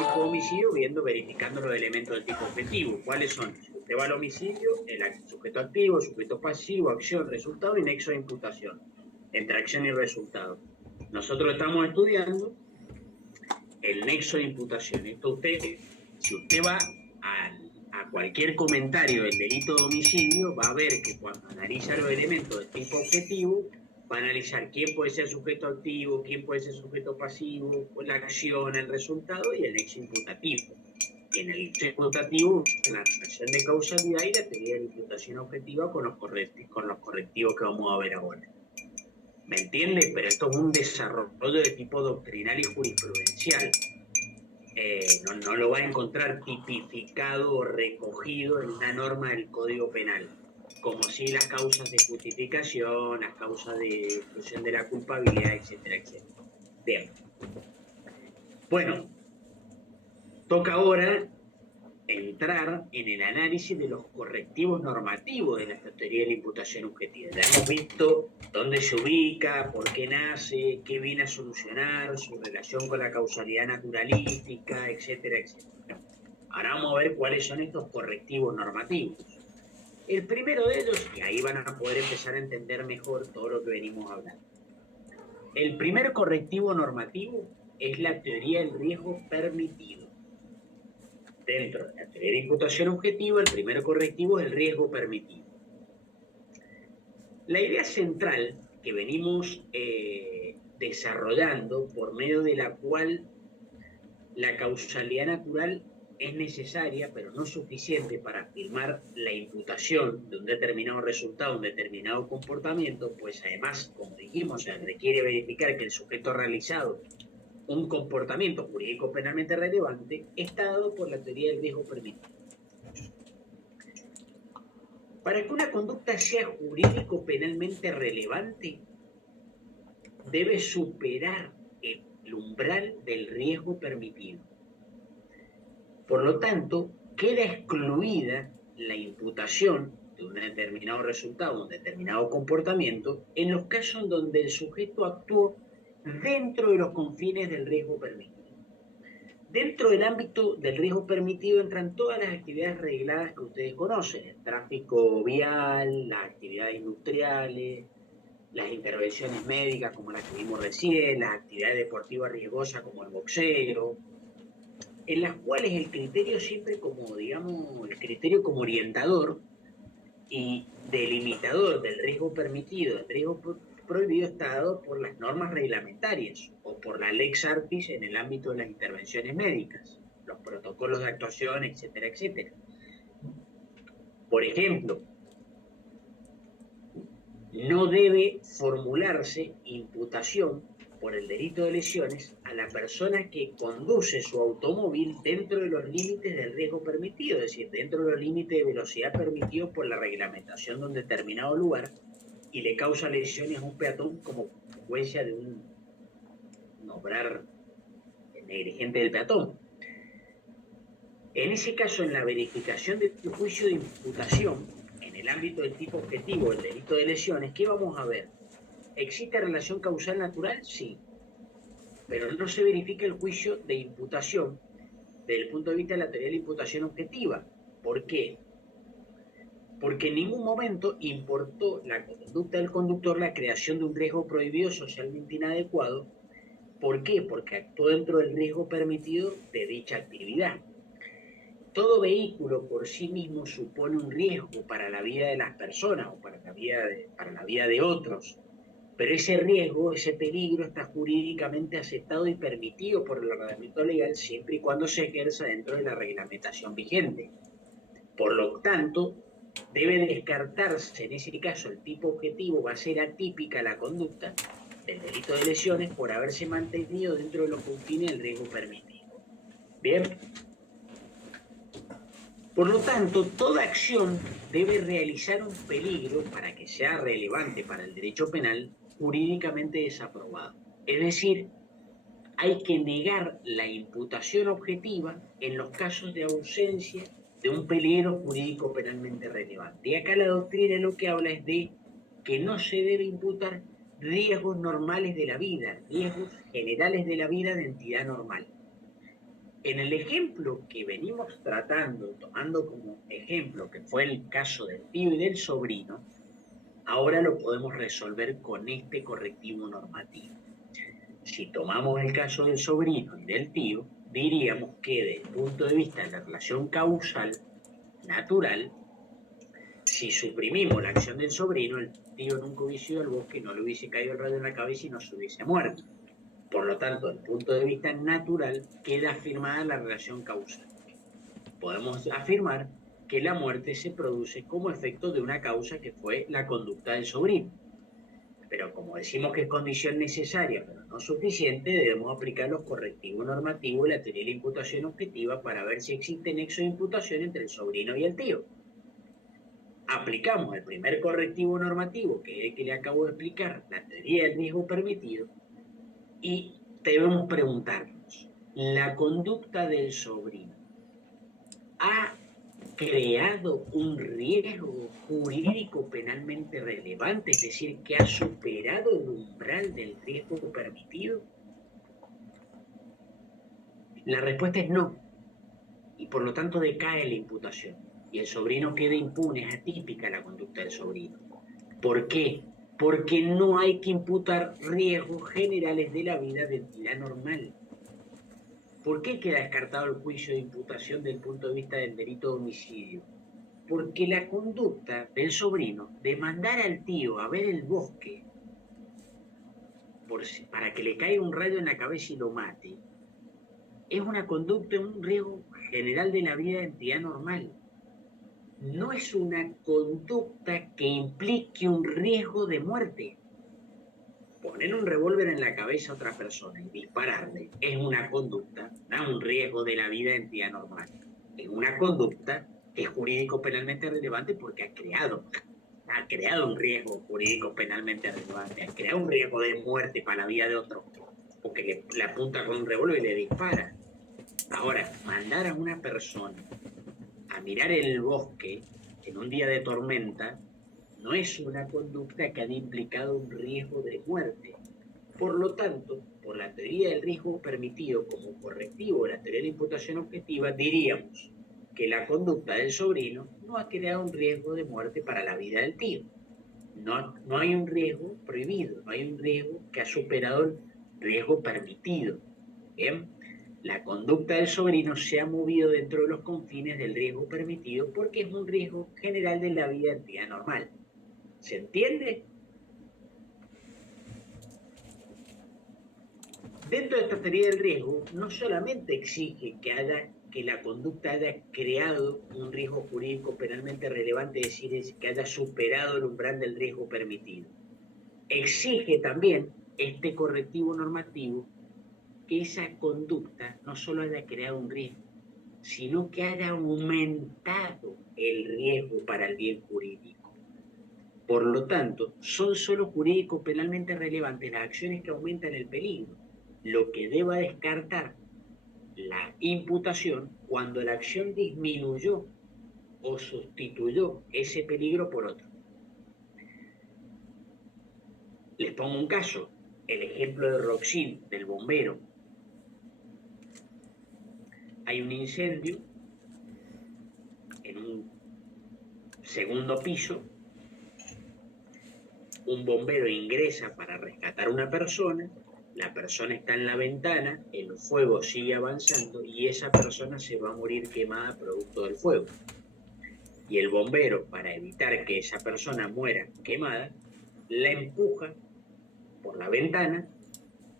tipo de homicidio verificando los elementos del tipo objetivo. ¿Cuáles son? Si usted va al homicidio, el sujeto activo, sujeto pasivo, acción, resultado y nexo de imputación. Entre acción y resultado. Nosotros estamos estudiando el nexo de imputación. Esto si usted va a cualquier comentario del delito de homicidio, va a ver que cuando analiza los elementos del tipo objetivo, va a analizar quién puede ser sujeto activo, quién puede ser sujeto pasivo, la acción, el resultado y el nexo imputativo. Y en el nexo imputativo, la relación de causalidad y la teoría de la imputación objetiva con los correctivos que vamos a ver ahora. ¿Me entiende? Pero esto es un desarrollo de tipo doctrinal y jurisprudencial. No lo va a encontrar tipificado o recogido en una norma del Código Penal, como si las causas de justificación, las causas de exclusión de la culpabilidad, etcétera, etcétera. Bien. Bueno, toca ahora entrar en el análisis de los correctivos normativos de la teoría de la imputación objetiva. Ya hemos visto dónde se ubica, por qué nace, qué viene a solucionar, su relación con la causalidad naturalística, etcétera, etcétera. Ahora vamos a ver cuáles son estos correctivos normativos. El primero de ellos, y ahí van a poder empezar a entender mejor todo lo que venimos hablando. El primer correctivo normativo es la teoría del riesgo permitido. Dentro de la teoría de imputación objetiva, el primer correctivo es el riesgo permitido. La idea central que venimos desarrollando, por medio de la cual la causalidad natural es necesaria, pero no suficiente para afirmar la imputación de un determinado resultado, un determinado comportamiento, pues además, como dijimos, se requiere verificar que el sujeto ha realizado un comportamiento jurídico penalmente relevante, está dado por la teoría del riesgo permitido. Para que una conducta sea jurídico penalmente relevante, debe superar el umbral del riesgo permitido. Por lo tanto, queda excluida la imputación de un determinado resultado, un determinado comportamiento, en los casos donde el sujeto actuó dentro de los confines del riesgo permitido. Dentro del ámbito del riesgo permitido entran todas las actividades regladas que ustedes conocen, el tráfico vial, las actividades industriales, las intervenciones médicas como las que vimos recién, las actividades deportivas riesgosas como el boxeo, en las cuales el criterio siempre como, digamos, el criterio como orientador y delimitador del riesgo permitido, del riesgo prohibido, está dado por las normas reglamentarias o por la lex artis en el ámbito de las intervenciones médicas, los protocolos de actuación, etcétera, etcétera. Por ejemplo, no debe formularse imputación por el delito de lesiones a la persona que conduce su automóvil dentro de los límites del riesgo permitido, es decir, dentro de los límites de velocidad permitidos por la reglamentación de un determinado lugar y le causa lesiones a un peatón como consecuencia de un obrar negligente del peatón. En ese caso, en la verificación del juicio de imputación, en el ámbito del tipo objetivo, el delito de lesiones, ¿qué vamos a ver? ¿Existe relación causal natural? Sí. Pero no se verifica el juicio de imputación desde el punto de vista de la teoría de la imputación objetiva. ¿Por qué? Porque en ningún momento importó la conducta del conductor la creación de un riesgo prohibido socialmente inadecuado. ¿Por qué? Porque actuó dentro del riesgo permitido de dicha actividad. Todo vehículo por sí mismo supone un riesgo para la vida de las personas o para la vida de otros. Pero ese riesgo, ese peligro está jurídicamente aceptado y permitido por el ordenamiento legal siempre y cuando se ejerza dentro de la reglamentación vigente. Por lo tanto, debe descartarse en ese caso el tipo objetivo, va a ser atípica la conducta del delito de lesiones por haberse mantenido dentro de los confines del riesgo permitido. Bien. Por lo tanto, toda acción debe realizar un peligro para que sea relevante para el derecho penal jurídicamente desaprobado. Es decir, hay que negar la imputación objetiva en los casos de ausencia de un peligro jurídico penalmente relevante. Y acá la doctrina lo que habla es de que no se debe imputar riesgos normales de la vida, riesgos generales de la vida de entidad normal. En el ejemplo que venimos tratando, tomando como ejemplo, que fue el caso del tío y del sobrino, ahora lo podemos resolver con este correctivo normativo. Si tomamos el caso del sobrino y del tío, diríamos que desde el punto de vista de la relación causal natural, si suprimimos la acción del sobrino, el tío nunca hubiese ido al bosque y no le hubiese caído el rayo en la cabeza y no se hubiese muerto. Por lo tanto, desde el punto de vista natural, queda afirmada la relación causal. Podemos afirmar que la muerte se produce como efecto de una causa que fue la conducta del sobrino. Pero como decimos que es condición necesaria, pero no suficiente, debemos aplicar los correctivos normativos y la teoría de la imputación objetiva para ver si existe nexo de imputación entre el sobrino y el tío. Aplicamos el primer correctivo normativo, que es el que le acabo de explicar, la teoría del riesgo permitido, y debemos preguntarnos, ¿la conducta del sobrino ha creado un riesgo jurídico penalmente relevante, es decir, que ha superado el umbral del riesgo permitido? La respuesta es no, y por lo tanto decae la imputación, y el sobrino queda impune, es atípica la conducta del sobrino. ¿Por qué? Porque no hay que imputar riesgos generales de la vida de entidad normal. ¿Por qué queda descartado el juicio de imputación desde el punto de vista del delito de homicidio? Porque la conducta del sobrino de mandar al tío a ver el bosque para que le caiga un rayo en la cabeza y lo mate, es una conducta, un riesgo general de la vida de entidad normal. No es una conducta que implique un riesgo de muerte. Poner un revólver en la cabeza a otra persona y dispararle es una conducta, da un riesgo de la vida de entidad normal. Es una conducta que es jurídico penalmente relevante porque ha creado un riesgo jurídico penalmente relevante, ha creado un riesgo de muerte para la vida de otro, porque le apunta con un revólver y le dispara. Ahora, mandar a una persona a mirar el bosque en un día de tormenta no es una conducta que haya implicado un riesgo de muerte. Por lo tanto, por la teoría del riesgo permitido como correctivo de la teoría de la imputación objetiva, diríamos que la conducta del sobrino no ha creado un riesgo de muerte para la vida del tío. No hay un riesgo prohibido, no hay un riesgo que ha superado el riesgo permitido. Bien, la conducta del sobrino se ha movido dentro de los confines del riesgo permitido porque es un riesgo general de la vida en entidad normal. ¿Se entiende? Dentro de esta teoría del riesgo, no solamente exige que la conducta haya creado un riesgo jurídico penalmente relevante, es decir, que haya superado el umbral del riesgo permitido. Exige también este correctivo normativo que esa conducta no solo haya creado un riesgo, sino que haya aumentado el riesgo para el bien jurídico. Por lo tanto, son solo jurídico penalmente relevantes las acciones que aumentan el peligro, lo que deba descartar la imputación cuando la acción disminuyó o sustituyó ese peligro por otro. Les pongo un caso, el ejemplo de Roxil, del bombero. Hay un incendio en un segundo piso, un bombero ingresa para rescatar a una persona, la persona está en la ventana, el fuego sigue avanzando y esa persona se va a morir quemada producto del fuego. Y el bombero, para evitar que esa persona muera quemada, la empuja por la ventana,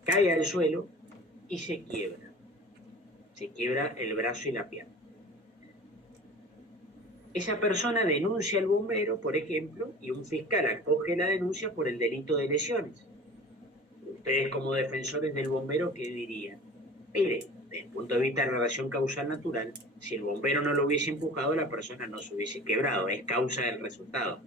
cae al suelo y se quiebra. Se quiebra el brazo y la pierna. Esa persona denuncia al bombero, por ejemplo, y un fiscal acoge la denuncia por el delito de lesiones. Ustedes como defensores del bombero, ¿qué dirían? Mire, desde el punto de vista de la relación causal natural, si el bombero no lo hubiese empujado, la persona no se hubiese quebrado, es causa del resultado.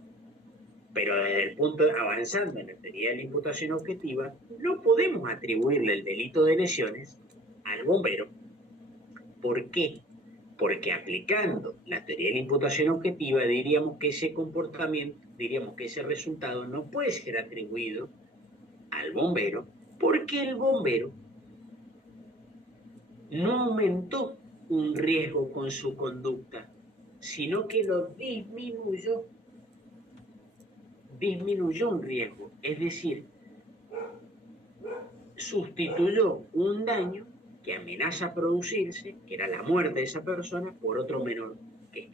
Pero desde el punto avanzando en la teoría de la imputación objetiva, no podemos atribuirle el delito de lesiones al bombero. ¿Por qué? Porque aplicando la teoría de la imputación objetiva diríamos que ese comportamiento, diríamos que ese resultado no puede ser atribuido al bombero porque el bombero no aumentó un riesgo con su conducta, sino que lo disminuyó. Disminuyó un riesgo, es decir, sustituyó un daño que amenaza producirse, que era la muerte de esa persona, por otro menor, que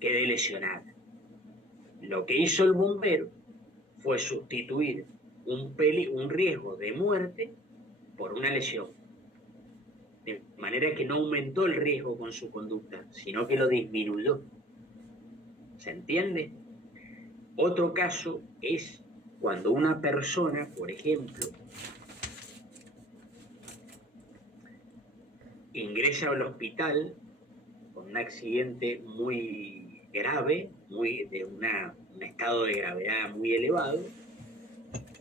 quede lesionada. Lo que hizo el bombero fue sustituir un riesgo de muerte por una lesión. De manera que no aumentó el riesgo con su conducta, sino que lo disminuyó. ¿Se entiende? Otro caso es cuando una persona, por ejemplo, ingresa al hospital con un accidente muy grave, de un estado de gravedad muy elevado,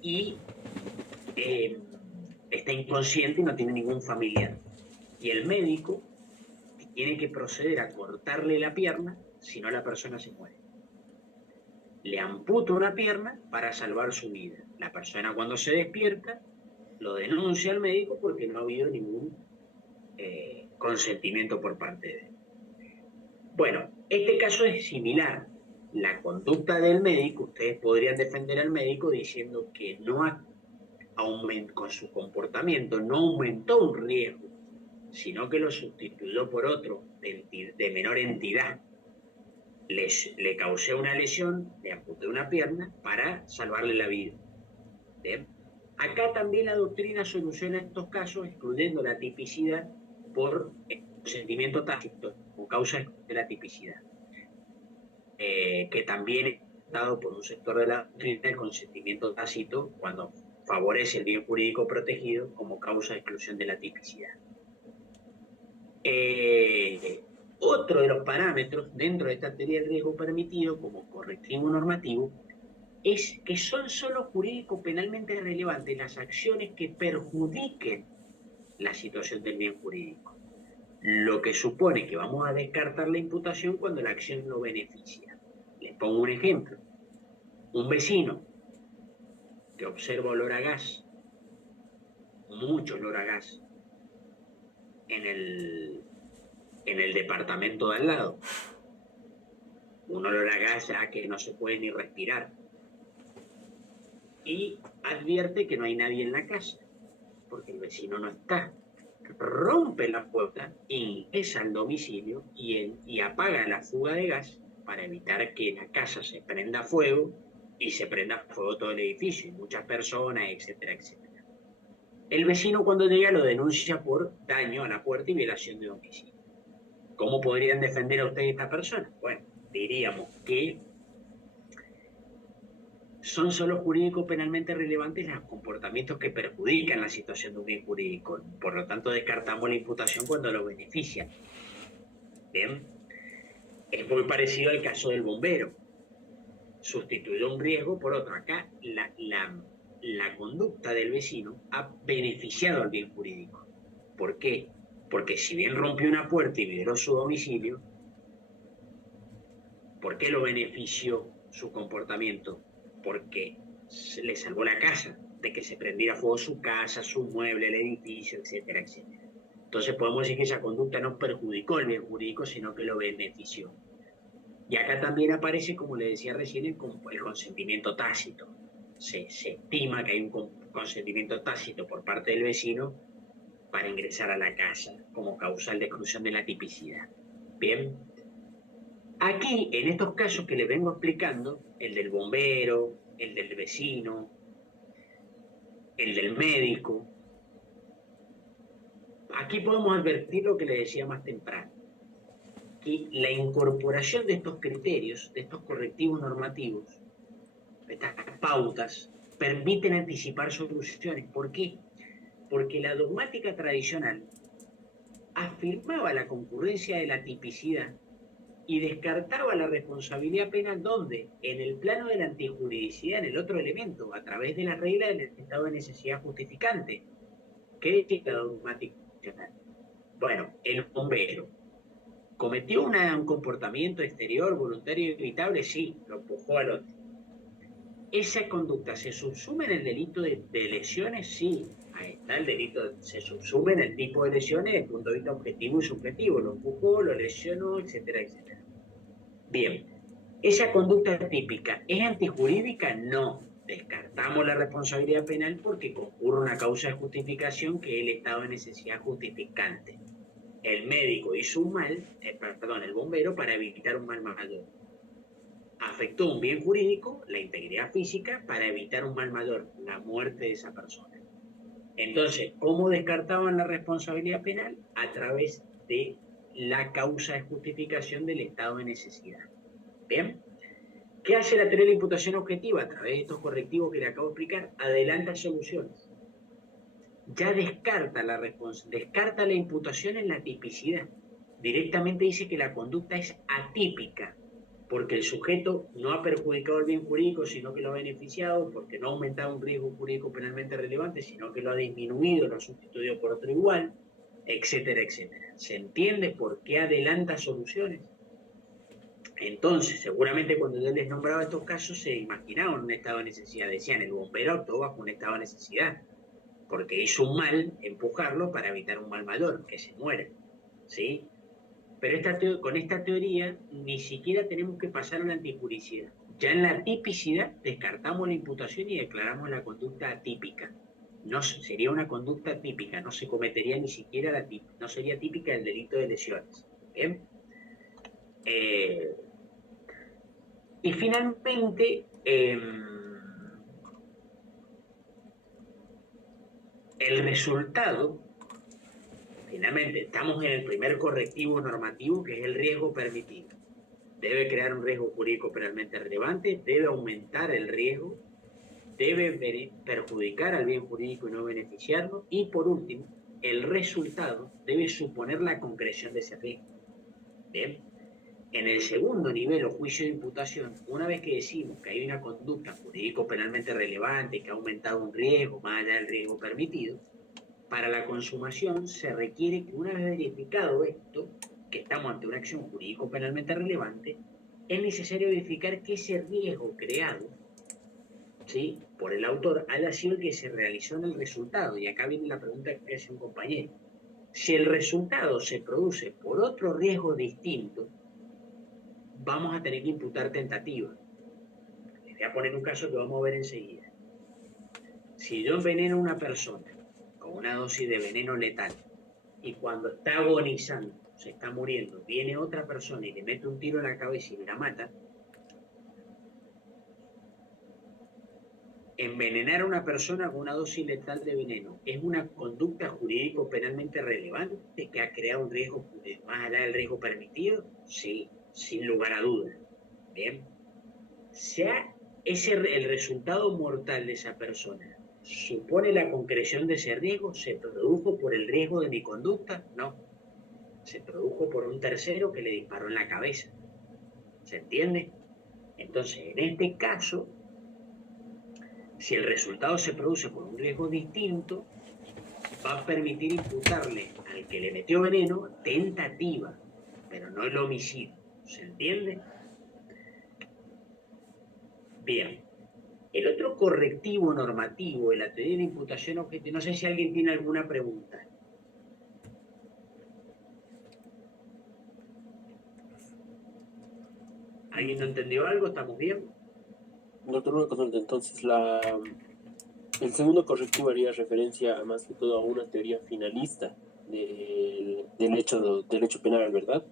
y está inconsciente y no tiene ningún familiar. Y el médico tiene que proceder a cortarle la pierna, si no la persona se muere. Le amputa una pierna para salvar su vida. La persona, cuando se despierta, lo denuncia al médico porque no ha habido ningún consentimiento por parte de él. Bueno, este caso es similar. La conducta del médico, ustedes podrían defender al médico diciendo que con su comportamiento no aumentó un riesgo, sino que lo sustituyó por otro de menor entidad. Le causé una lesión, le amputé una pierna para salvarle la vida. ¿Bien? Acá también la doctrina soluciona estos casos excluyendo la tipicidad por consentimiento tácito o causa de la tipicidad, que también es dado por un sector de la doctrina el consentimiento tácito cuando favorece el bien jurídico protegido como causa de exclusión de la tipicidad. Otro de los parámetros dentro de esta teoría del riesgo permitido como correctivo normativo es que son solo jurídico-penalmente relevantes las acciones que perjudiquen la situación del bien jurídico, lo que supone que vamos a descartar la imputación cuando la acción no beneficia. Les pongo un ejemplo. Un vecino que observa olor a gas, mucho olor a gas, en el departamento de al lado, un olor a gas ya que no se puede ni respirar, y advierte que no hay nadie en la casa, porque el vecino no está. Rompe la puerta, ingresa al domicilio y apaga la fuga de gas para evitar que la casa se prenda fuego y se prenda fuego todo el edificio y muchas personas, etcétera, etcétera. El vecino cuando llega lo denuncia por daño a la puerta y violación de domicilio. ¿Cómo podrían defender a ustedes a esta persona? Bueno, diríamos que son solo jurídico-penalmente relevantes los comportamientos que perjudican la situación de un bien jurídico. Por lo tanto, descartamos la imputación cuando lo benefician. Bien, es muy parecido al caso del bombero. Sustituyó un riesgo por otro. Acá la conducta del vecino ha beneficiado al bien jurídico. ¿Por qué? Porque si bien rompió una puerta y violó su domicilio, ¿por qué lo benefició su comportamiento? Porque le salvó la casa de que se prendiera fuego su casa, su mueble, el edificio, etcétera, etcétera. Entonces podemos decir que esa conducta no perjudicó el bien jurídico, sino que lo benefició. Y acá también aparece, como le decía recién, el consentimiento tácito. Se estima que hay un consentimiento tácito por parte del vecino para ingresar a la casa como causal de exclusión de la tipicidad. Bien. Aquí, en estos casos que les vengo explicando, el del bombero, el del vecino, el del médico, aquí podemos advertir lo que les decía más temprano, que la incorporación de estos criterios, de estos correctivos normativos, de estas pautas, permiten anticipar soluciones. ¿Por qué? Porque la dogmática tradicional afirmaba la concurrencia de la tipicidad y descartaba la responsabilidad penal, ¿dónde? En el plano de la antijuridicidad, en el otro elemento, a través de la regla del estado de necesidad justificante. ¿Qué es la dogmática nacional? Bueno, el bombero cometió un comportamiento exterior voluntario y evitable, sí, lo empujó al otro. ¿Esa conducta se subsume en el delito de lesiones? Sí. Ahí está, el delito se subsume en el tipo de lesiones desde el punto de vista objetivo y subjetivo. Lo empujó, lo lesionó, etcétera, etcétera. Bien, esa conducta típica, ¿es antijurídica? No. Descartamos la responsabilidad penal porque concurre una causa de justificación que es el estado de necesidad justificante. El médico hizo un mal, el bombero, para evitar un mal mayor. Afectó un bien jurídico, la integridad física, para evitar un mal mayor, la muerte de esa persona. Entonces, ¿cómo descartaban la responsabilidad penal? A través de la causa de justificación del estado de necesidad. ¿Bien? ¿Qué hace la teoría de la imputación objetiva? A través de estos correctivos que le acabo de explicar, adelanta soluciones. Ya descarta la imputación en la tipicidad. Directamente dice que la conducta es atípica, porque el sujeto no ha perjudicado el bien jurídico, sino que lo ha beneficiado, porque no ha aumentado un riesgo jurídico penalmente relevante, sino que lo ha disminuido, lo ha sustituido por otro igual, etcétera, etcétera. ¿Se entiende por qué adelanta soluciones? Entonces, seguramente cuando yo les nombraba estos casos, se imaginaban un estado de necesidad. Decían, el bombero actuó bajo un estado de necesidad, porque hizo un mal empujarlo para evitar un mal mayor, que se muera, ¿sí? Pero con esta teoría ni siquiera tenemos que pasar a la antijuricidad. Ya en la tipicidad descartamos la imputación y declaramos la conducta atípica. No sería una conducta típica, no se cometería ni siquiera no sería típica el delito de lesiones. ¿Bien? Y finalmente, el resultado, finalmente, estamos en el primer correctivo normativo, que es el riesgo permitido. Debe crear un riesgo jurídico penalmente relevante, debe aumentar el riesgo, debe perjudicar al bien jurídico y no beneficiarlo, y por último, el resultado debe suponer la concreción de ese riesgo. Bien. En el segundo nivel o juicio de imputación, una vez que decimos que hay una conducta jurídico penalmente relevante que ha aumentado un riesgo más allá del riesgo permitido, para la consumación se requiere que una vez verificado esto, que estamos ante una acción jurídico penalmente relevante, es necesario verificar que ese riesgo creado, ¿sí?, por el autor haya sido el que se realizó en el resultado. Y acá viene la pregunta que hace un compañero. Si el resultado se produce por otro riesgo distinto, vamos a tener que imputar tentativa. Les voy a poner un caso que vamos a ver enseguida. Si yo enveneno a una persona con una dosis de veneno letal y cuando está agonizando, se está muriendo, viene otra persona y le mete un tiro en la cabeza y la mata, envenenar a una persona con una dosis letal de veneno es una conducta jurídico penalmente relevante que ha creado un riesgo más allá del riesgo permitido. Sí, sin lugar a dudas. Bien. Sea el resultado mortal de esa persona supone la concreción de ese riesgo, se produjo por el riesgo de mi conducta, no, se produjo por un tercero que le disparó en la cabeza. ¿Se entiende? Entonces, en este caso, si el resultado se produce por un riesgo distinto, va a permitir imputarle al que le metió veneno tentativa, pero no el homicidio. ¿Se entiende? Bien. El otro correctivo normativo de la teoría de la imputación objetiva, no sé si alguien tiene alguna pregunta. ¿Alguien no entendió algo? ¿Estamos bien? Doctor, una consulta. Entonces, el segundo correctivo haría referencia más que todo a una teoría finalista del hecho penal, ¿verdad?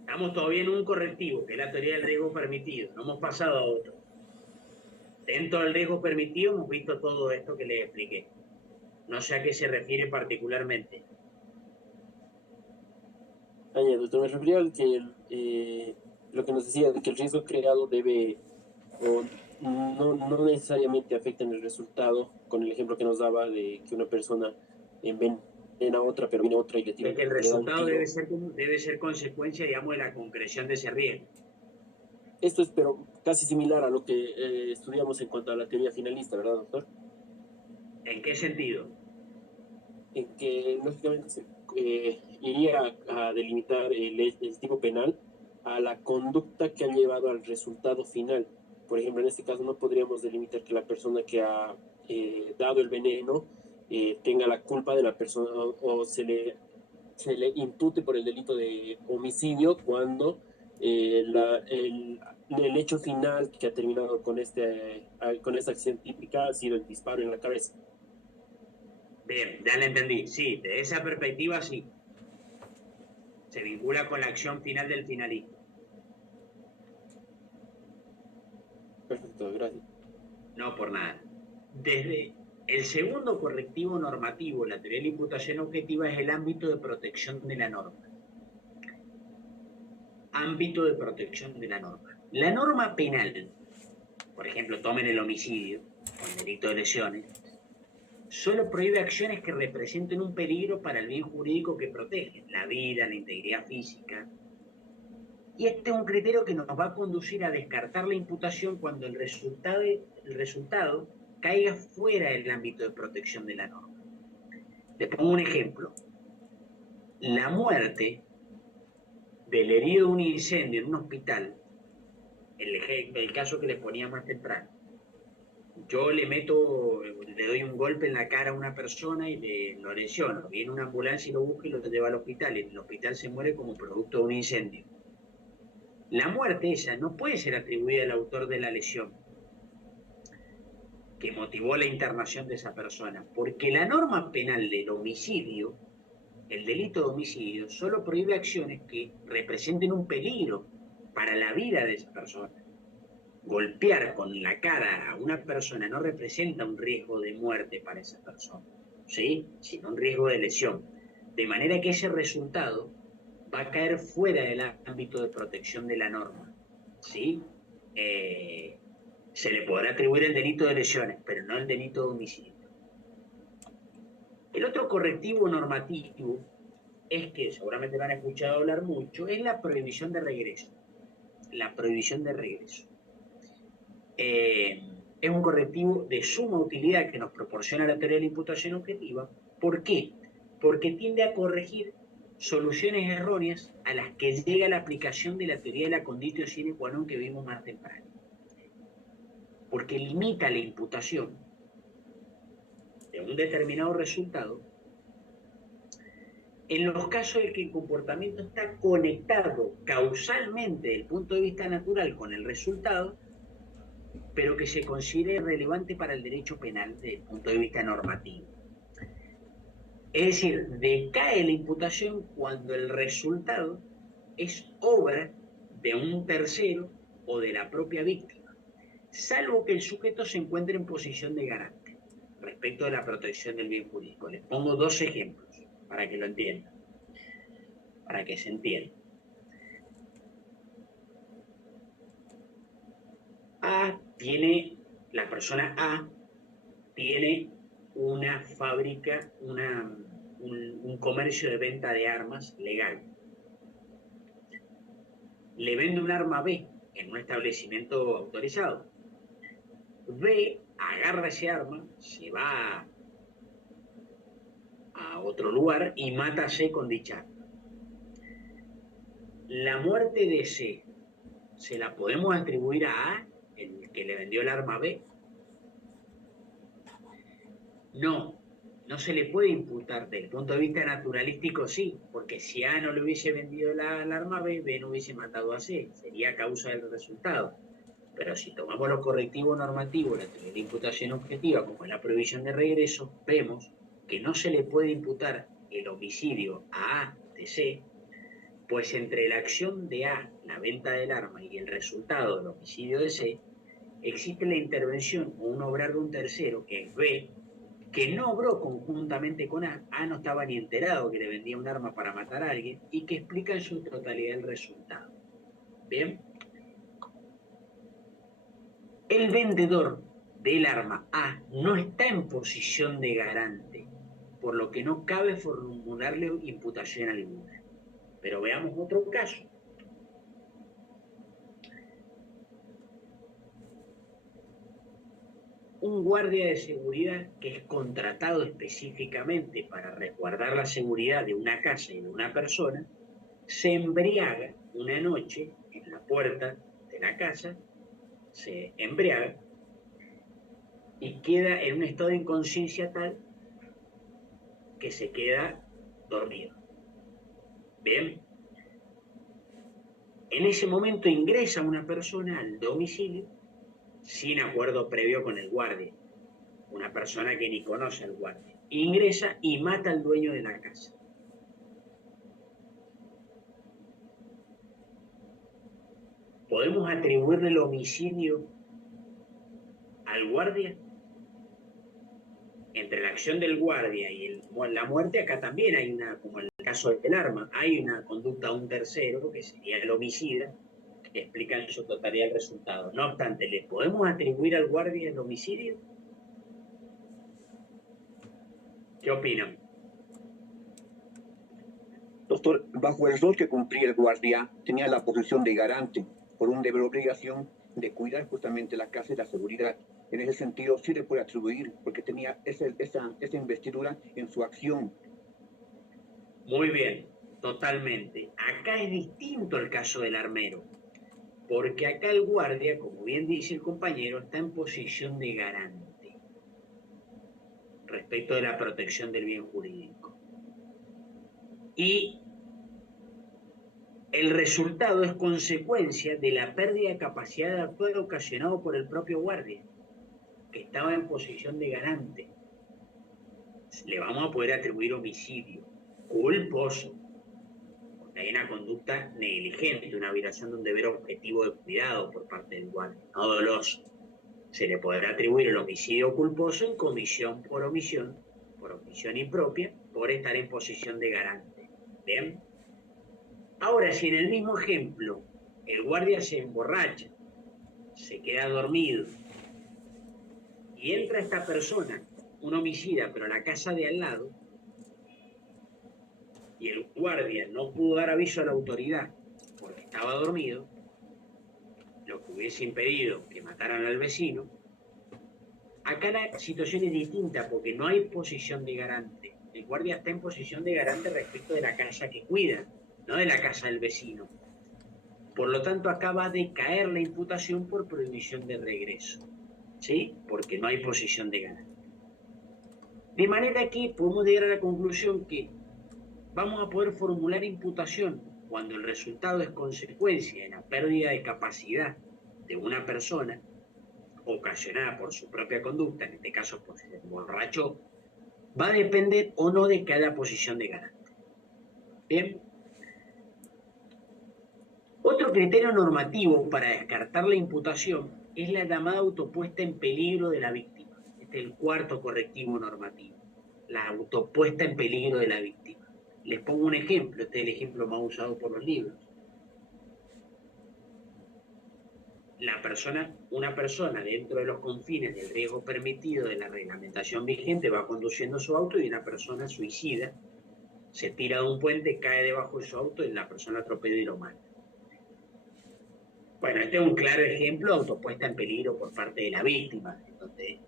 Estamos todavía en un correctivo, que es la teoría del riesgo permitido. No hemos pasado a otro. Dentro del riesgo permitido hemos visto todo esto que les expliqué. No sé a qué se refiere particularmente. Doctor, me refería al que lo que nos decía de que el riesgo creado debe o no necesariamente afecta en el resultado, con el ejemplo que nos daba de que una persona envenena a otra, pero viene otra y De que el le da un resultado tiro. debe ser consecuencia, digamos, de la concreción de ese riesgo. Esto es pero casi similar a lo que estudiamos en cuanto a la teoría finalista, ¿verdad, doctor? ¿En qué sentido? En que lógicamente iría a delimitar el tipo penal a la conducta que ha llevado al resultado final. por ejemplo, en este caso no podríamos delimitar que la persona que ha dado el veneno tenga la culpa de la persona o se le impute por el delito de homicidio cuando el hecho final que ha terminado con esta acción típica ha sido el disparo en la cabeza. Bien, ya le entendí. Sí, de esa perspectiva sí. Se vincula con la acción final del finalista. Perfecto, gracias. No por nada. Desde el segundo correctivo normativo, la teoría de la imputación objetiva, es el ámbito de protección de la norma. Ámbito de protección de la norma. La norma penal, por ejemplo, tomen el homicidio con delito de lesiones, solo prohíbe acciones que representen un peligro para el bien jurídico que protegen, la vida, la integridad física. Y este es un criterio que nos va a conducir a descartar la imputación cuando el resultado caiga fuera del ámbito de protección de la norma. Les pongo un ejemplo. La muerte del herido de un incendio en un hospital, el caso que les ponía más temprano, yo le doy un golpe en la cara a una persona y lo lesiono. Viene una ambulancia y lo busca y lo lleva al hospital. Y en el hospital se muere como producto de un incendio. La muerte esa no puede ser atribuida al autor de la lesión que motivó la internación de esa persona, porque la norma penal del homicidio, el delito de homicidio, solo prohíbe acciones que representen un peligro para la vida de esa persona. Golpear con la cara a una persona no representa un riesgo de muerte para esa persona, ¿sí? Sino un riesgo de lesión. De manera que ese resultado va a caer fuera del ámbito de protección de la norma, ¿sí? Se le podrá atribuir el delito de lesiones, pero no el delito de homicidio. El otro correctivo normativo es que, seguramente lo han escuchado hablar mucho, es la prohibición de regreso. La prohibición de regreso. Es un correctivo de suma utilidad que nos proporciona la teoría de la imputación objetiva. ¿Por qué? Porque tiende a corregir soluciones erróneas a las que llega la aplicación de la teoría de la conditio sine qua non que vimos más temprano. Porque limita la imputación de un determinado resultado en los casos en que el comportamiento está conectado causalmente desde el punto de vista natural con el resultado, pero que se considere relevante para el derecho penal desde el punto de vista normativo. Es decir, decae la imputación cuando el resultado es obra de un tercero o de la propia víctima, salvo que el sujeto se encuentre en posición de garante respecto de la protección del bien jurídico. Les pongo dos ejemplos para que lo entiendan, para que se entienda. La persona A tiene una fábrica, un comercio de venta de armas legal. Le vende un arma a B en un establecimiento autorizado. B agarra ese arma, se va a otro lugar y mata a C con dicha arma. La muerte de C, ¿se la podemos atribuir a A, el que le vendió el arma a B? No se le puede imputar. Desde el punto de vista naturalístico sí, porque si A no le hubiese vendido el arma a B, B no hubiese matado a C, sería causa del resultado. Pero si tomamos los correctivos normativos, la teoría de imputación objetiva, como es la prohibición de regreso, vemos que no se le puede imputar el homicidio a A de C, pues entre la acción de A, la venta del arma, y el resultado del homicidio de C, existe la intervención o un obrar de un tercero, que es B, que no obró conjuntamente con A. A no estaba ni enterado que le vendía un arma para matar a alguien, y que explica en su totalidad el resultado. ¿Bien? El vendedor del arma A no está en posición de garante, por lo que no cabe formularle imputación alguna. Pero veamos otro caso. Un guardia de seguridad que es contratado específicamente para resguardar la seguridad de una casa y de una persona, se embriaga una noche en la puerta de la casa se embriaga y queda en un estado de inconsciencia tal que se queda dormido. Bien, en ese momento ingresa una persona al domicilio sin acuerdo previo con el guardia, una persona que ni conoce al guardia. Ingresa y mata al dueño de la casa. ¿Podemos atribuirle el homicidio al guardia? Entre la acción del guardia y la muerte, acá también hay una, como en el caso del arma, hay una conducta de un tercero, que sería el homicida, que explica en su totalidad el resultado. No obstante, ¿le podemos atribuir al guardia el homicidio? ¿Qué opinan? Doctor, bajo el rol que cumplía el guardia, tenía la posición de garante por un deber obligación de cuidar justamente la casa y la seguridad. En ese sentido, sí le puede atribuir, porque tenía esa investidura en su acción. Muy bien, totalmente. Acá es distinto el caso del armero, porque acá el guardia, como bien dice el compañero, está en posición de garante respecto de la protección del bien jurídico. Y el resultado es consecuencia de la pérdida de capacidad de actuar ocasionado por el propio guardia, que estaba en posición de garante. Le vamos a poder atribuir homicidio culposo, porque hay una conducta negligente, una violación de un deber objetivo de cuidado por parte del guardia, no doloso. Se le podrá atribuir el homicidio culposo en comisión por omisión impropia, por estar en posición de garante. ¿Bien? Ahora, si en el mismo ejemplo el guardia se emborracha, se queda dormido y entra esta persona, un homicida, pero a la casa de al lado, y el guardia no pudo dar aviso a la autoridad porque estaba dormido, lo que hubiese impedido que mataran al vecino, acá la situación es distinta porque no hay posición de garante. El guardia está en posición de garante respecto de la casa que cuida, no de la casa del vecino. Por lo tanto, acá va a decaer la imputación por prohibición de regreso, ¿sí? Porque no hay posición de garante. De manera que podemos llegar a la conclusión que vamos a poder formular imputación cuando el resultado es consecuencia de la pérdida de capacidad de una persona ocasionada por su propia conducta, en este caso por ser borracho, va a depender o no de cada posición de garante. Bien. Otro criterio normativo para descartar la imputación es la llamada autopuesta en peligro de la víctima. Este es el cuarto correctivo normativo, la autopuesta en peligro de la víctima. Les pongo un ejemplo, este es el ejemplo más usado por los libros. Una persona dentro de los confines del riesgo permitido de la reglamentación vigente va conduciendo su auto y una persona suicida se tira de un puente, cae debajo de su auto y la persona atropella y lo mata. Bueno, este es un claro ejemplo de autopuesta en peligro por parte de la víctima, donde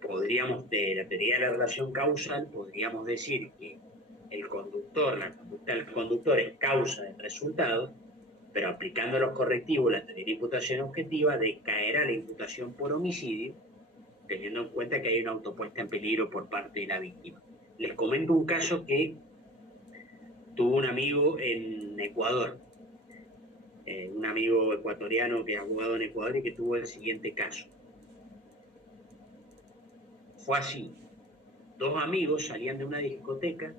podríamos, de la teoría de la relación causal, podríamos decir que el conductor, la conducta del conductor es causa del resultado, pero aplicando los correctivos, la teoría de imputación objetiva, decaerá la imputación por homicidio, teniendo en cuenta que hay una autopuesta en peligro por parte de la víctima. Les comento un caso que tuvo un amigo en Ecuador, un amigo ecuatoriano que es abogado en Ecuador y que tuvo el siguiente caso. Fue así: dos amigos salían de una discoteca,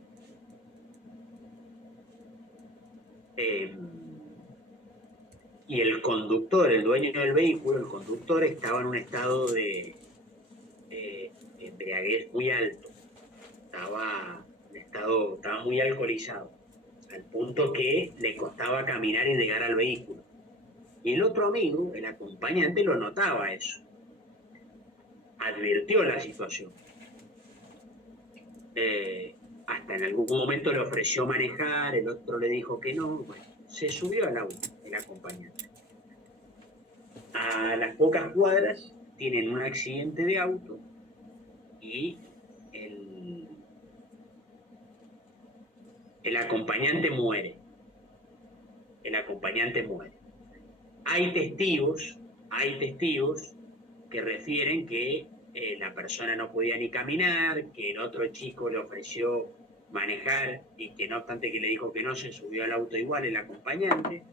y el conductor, el dueño del vehículo, el conductor estaba en un estado de embriaguez muy alto, estaba muy alcoholizado, al punto que le costaba caminar y llegar al vehículo. Y el otro amigo, el acompañante, lo notaba eso, advirtió la situación. Hasta en algún momento le ofreció manejar, el otro le dijo que no, bueno, se subió al auto el acompañante. A las pocas cuadras tienen un accidente de auto y el acompañante muere. El acompañante muere. Hay testigos hay testigos que refieren que la persona no podía ni caminar, que el otro chico le ofreció manejar y que no obstante que le dijo que no, se subió al auto igual el acompañante.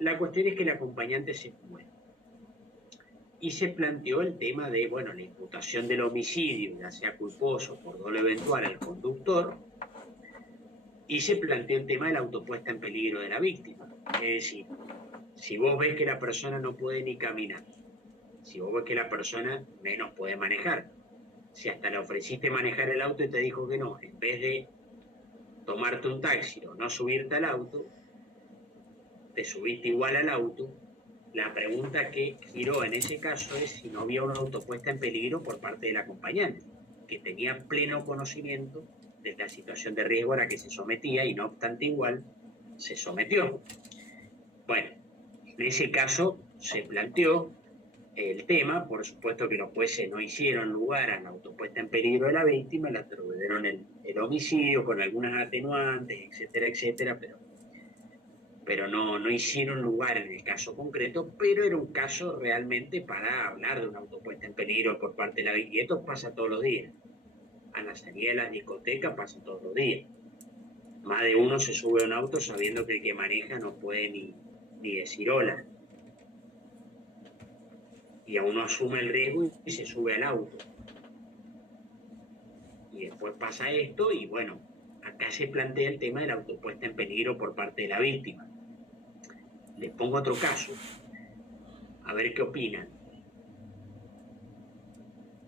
La cuestión es que el acompañante se fue. Y se planteó el tema de, bueno, la imputación del homicidio, ya sea culposo por dolo eventual al conductor, y se planteó el tema de la autopuesta en peligro de la víctima. Es decir, si vos ves que la persona no puede ni caminar, si vos ves que la persona menos puede manejar, si hasta le ofreciste manejar el auto y te dijo que no, en vez de tomarte un taxi o no subirte al auto, te subiste igual al auto, la pregunta que giró en ese caso es si no había una autopuesta en peligro por parte del acompañante, que tenía pleno conocimiento de la situación de riesgo a la que se sometía y no obstante igual se sometió. Bueno, en ese caso se planteó el tema, por supuesto que los jueces no hicieron lugar a la autopuesta en peligro de la víctima, le atribuyeron el homicidio con algunas atenuantes, etcétera, etcétera, pero no hicieron lugar en el caso concreto, pero era un caso realmente para hablar de una autopuesta en peligro por parte de la víctima. Y esto pasa todos los días. A la salida de las discotecas pasa todos los días. Más de uno se sube a un auto sabiendo que el que maneja no puede ni decir hola. Y a uno asume el riesgo y se sube al auto. Y después pasa esto y bueno, acá se plantea el tema de la autopuesta en peligro por parte de la víctima. Les pongo otro caso, a ver qué opinan.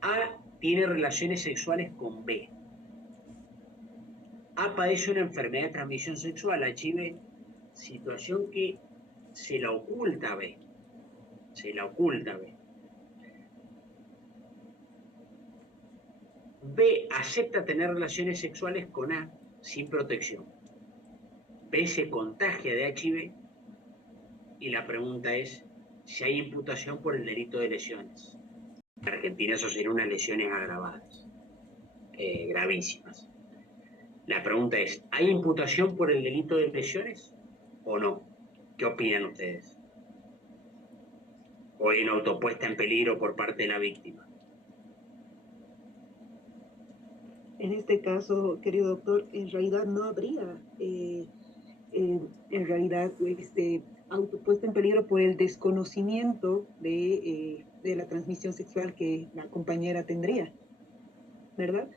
A tiene relaciones sexuales con B. A padece una enfermedad de transmisión sexual, HIV, situación que se la oculta a B. Se la oculta a B. B acepta tener relaciones sexuales con A sin protección. B se contagia de HIV y la pregunta es si hay imputación por el delito de lesiones. En Argentina eso serían unas lesiones agravadas, gravísimas. La pregunta es, ¿hay imputación por el delito de lesiones o no? ¿Qué opinan ustedes? ¿O hay una autopuesta en peligro por parte de la víctima? En este caso, querido doctor, en realidad no habría, en realidad, autopuesta en peligro por el desconocimiento de la transmisión sexual que la compañera tendría, ¿verdad?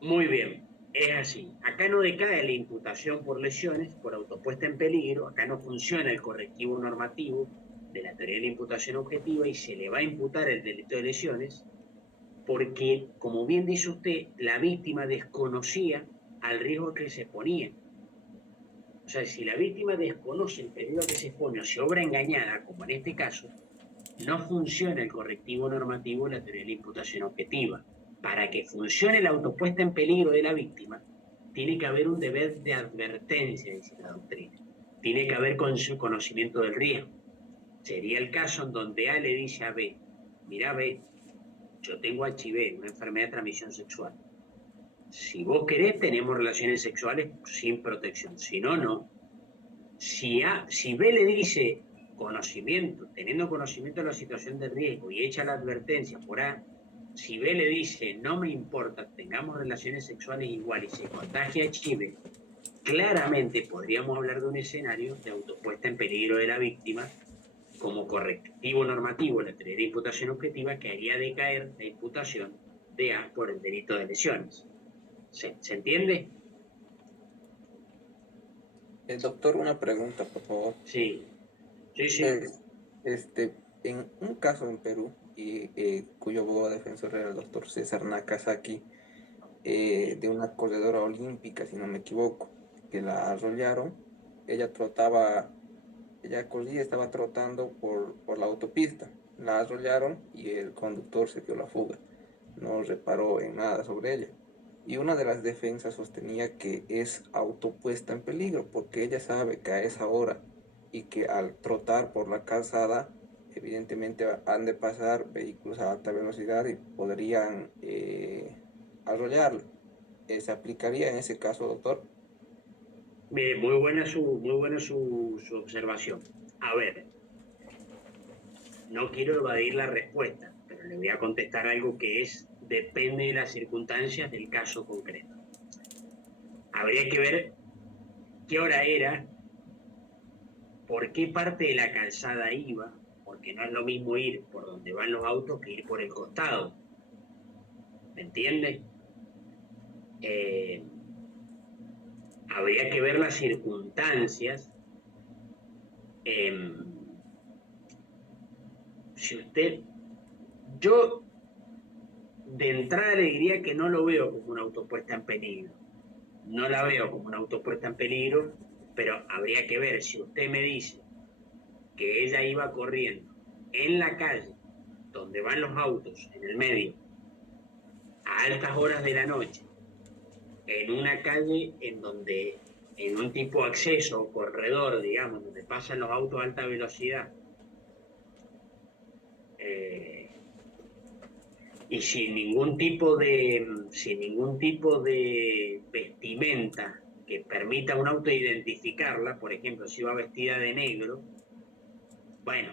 Muy bien, es así. Acá no decae la imputación por lesiones, por autopuesta en peligro, acá no funciona el correctivo normativo de la teoría de la imputación objetiva y se le va a imputar el delito de lesiones porque, como bien dice usted, la víctima desconocía al riesgo que se ponía. O sea, si la víctima desconoce el peligro que se expone o se obra engañada, como en este caso, no funciona el correctivo normativo de la teoría de la imputación objetiva. Para que funcione la autopuesta en peligro de la víctima, tiene que haber un deber de advertencia, dice la doctrina. Tiene que haber conocimiento del riesgo. Sería el caso en donde A le dice a B, mira B, yo tengo HIV, una enfermedad de transmisión sexual. Si vos querés, tenemos relaciones sexuales sin protección. Si no, no. Si B le dice conocimiento, teniendo conocimiento de la situación de riesgo y echa la advertencia por A, si B le dice no me importa, tengamos relaciones sexuales igual y se contagia HIV, claramente podríamos hablar de un escenario de autopuesta en peligro de la víctima como correctivo normativo de la teoría de imputación objetiva que haría decaer la imputación de A por el delito de lesiones. ¿Se entiende? Doctor, una pregunta, por favor. Sí, sí. En un caso en Perú, cuyo abogado defensor era el doctor César Nakazaki, de una corredora olímpica, si no me equivoco, que la arrollaron. Ella corría, estaba trotando por la autopista. La arrollaron y el conductor se dio la fuga. No reparó en nada sobre ella. Y una de las defensas sostenía que es autopuesta en peligro porque ella sabe que a esa hora y que al trotar por la calzada evidentemente han de pasar vehículos a alta velocidad y podrían arrollarla. ¿Se aplicaría en ese caso, doctor? Bien, muy buena su observación. A ver, no quiero evadir la respuesta, pero le voy a contestar algo que depende de las circunstancias del caso concreto. Habría que ver qué hora era, por qué parte de la calzada iba, porque no es lo mismo ir por donde van los autos que ir por el costado. ¿Me entiende? Habría que ver las circunstancias. Yo de entrada le diría que no lo veo como una auto puesta en peligro. No la veo como una auto puesta en peligro, pero habría que ver si usted me dice que ella iba corriendo en la calle donde van los autos, en el medio, a altas horas de la noche, en una calle en un tipo de acceso o corredor, digamos, donde pasan los autos a alta velocidad, y sin ningún tipo de vestimenta que permita a un auto identificarla, por ejemplo, si va vestida de negro, bueno,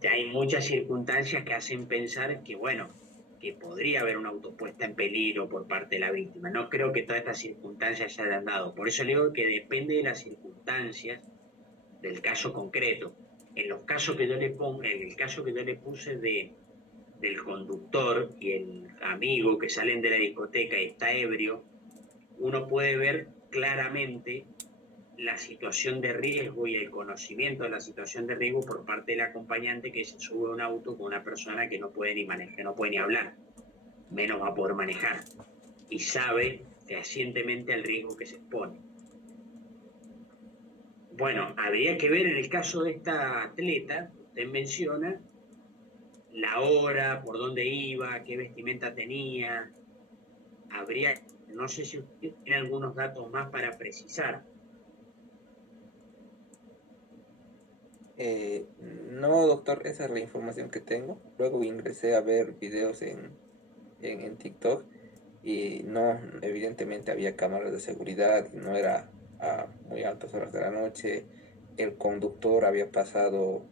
ya hay muchas circunstancias que hacen pensar que, bueno, que podría haber una auto puesta en peligro por parte de la víctima. No creo que todas estas circunstancias se hayan dado. Por eso le digo que depende de las circunstancias del caso concreto. En los casos que yo le pongo, en el caso que yo le puse del conductor y el amigo que salen de la discoteca y está ebrio, uno puede ver claramente la situación de riesgo y el conocimiento de la situación de riesgo por parte del acompañante que se sube a un auto con una persona que no puede ni manejar, no puede ni hablar, menos va a poder manejar, y sabe fehacientemente el riesgo que se expone. Bueno, habría que ver en el caso de esta atleta, usted menciona, la hora, por dónde iba, qué vestimenta tenía. No sé si usted tiene algunos datos más para precisar. No, doctor, esa es la información que tengo. Luego ingresé a ver videos en TikTok y no, evidentemente había cámaras de seguridad, y no era a muy altas horas de la noche. El conductor había pasado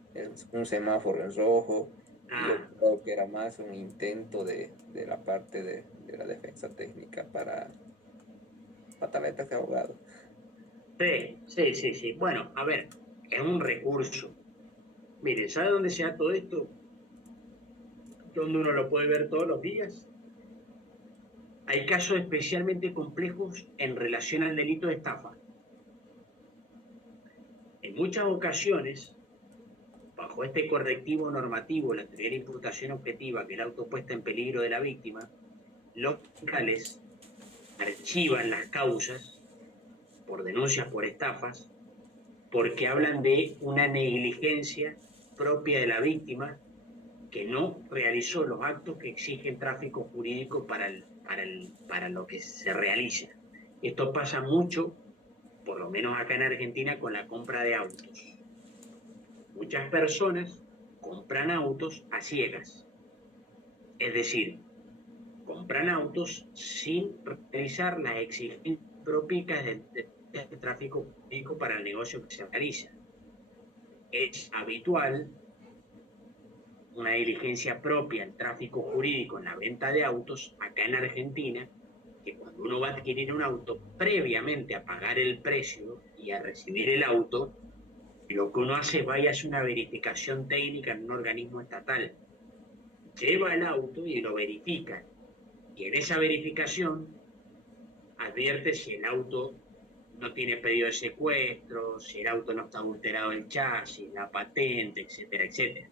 un semáforo en rojo. Y yo creo que era más un intento de la parte de la defensa técnica para pataletas de abogado. Sí. Bueno, a ver, es un recurso. Mire, ¿sabe dónde se da todo esto? ¿Dónde uno lo puede ver todos los días? Hay casos especialmente complejos en relación al delito de estafa. En muchas ocasiones, bajo este correctivo normativo, la teoría de imputación objetiva, que es la autopuesta en peligro de la víctima, los fiscales archivan las causas por denuncias por estafas porque hablan de una negligencia propia de la víctima que no realizó los actos que exigen tráfico jurídico para lo que se realiza. Esto pasa mucho, por lo menos acá en Argentina, con la compra de autos. Muchas personas compran autos a ciegas, es decir, compran autos sin realizar las exigencias propias del tráfico jurídico para el negocio que se realiza. Es habitual una diligencia propia en tráfico jurídico en la venta de autos acá en Argentina, que cuando uno va a adquirir un auto, previamente a pagar el precio y a recibir el auto, lo que uno hace es vaya a hacer una verificación técnica en un organismo estatal. Lleva el auto y lo verifica. Y en esa verificación advierte si el auto no tiene pedido de secuestro, si el auto no está adulterado el chasis, la patente, etcétera, etcétera.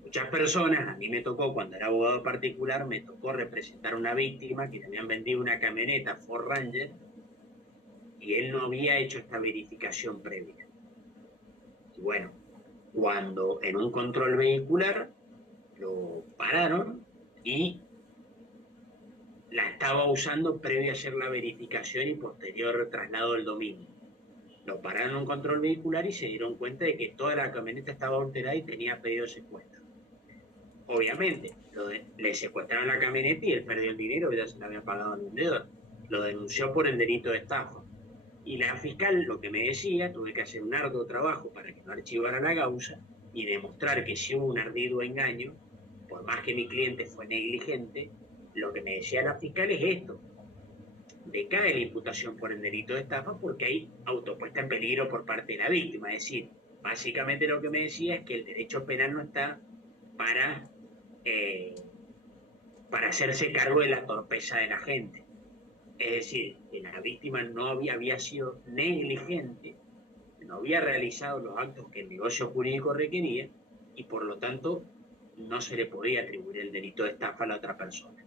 Muchas personas, a mí me tocó, cuando era abogado particular, me tocó representar a una víctima que le habían vendido una camioneta Ford Ranger y él no había hecho esta verificación previa. Y bueno, cuando en un control vehicular lo pararon y la estaba usando previo a hacer la verificación y posterior traslado del dominio. Lo pararon en un control vehicular y se dieron cuenta de que toda la camioneta estaba adulterada y tenía pedido de secuestro. Obviamente, le secuestraron la camioneta y él perdió el dinero, ya se lo había pagado al vendedor. Lo denunció por el delito de estafa. Y la fiscal lo que me decía, tuve que hacer un arduo trabajo para que no archivara la causa, y demostrar que si hubo un ardido engaño, por más que mi cliente fue negligente, lo que me decía la fiscal es esto: decae la imputación por el delito de estafa porque hay autopuesta en peligro por parte de la víctima. Es decir, básicamente lo que me decía es que el derecho penal no está para hacerse cargo de la torpeza de la gente. Es decir, que la víctima no había sido negligente, no había realizado los actos que el negocio jurídico requería y por lo tanto no se le podía atribuir el delito de estafa a la otra persona.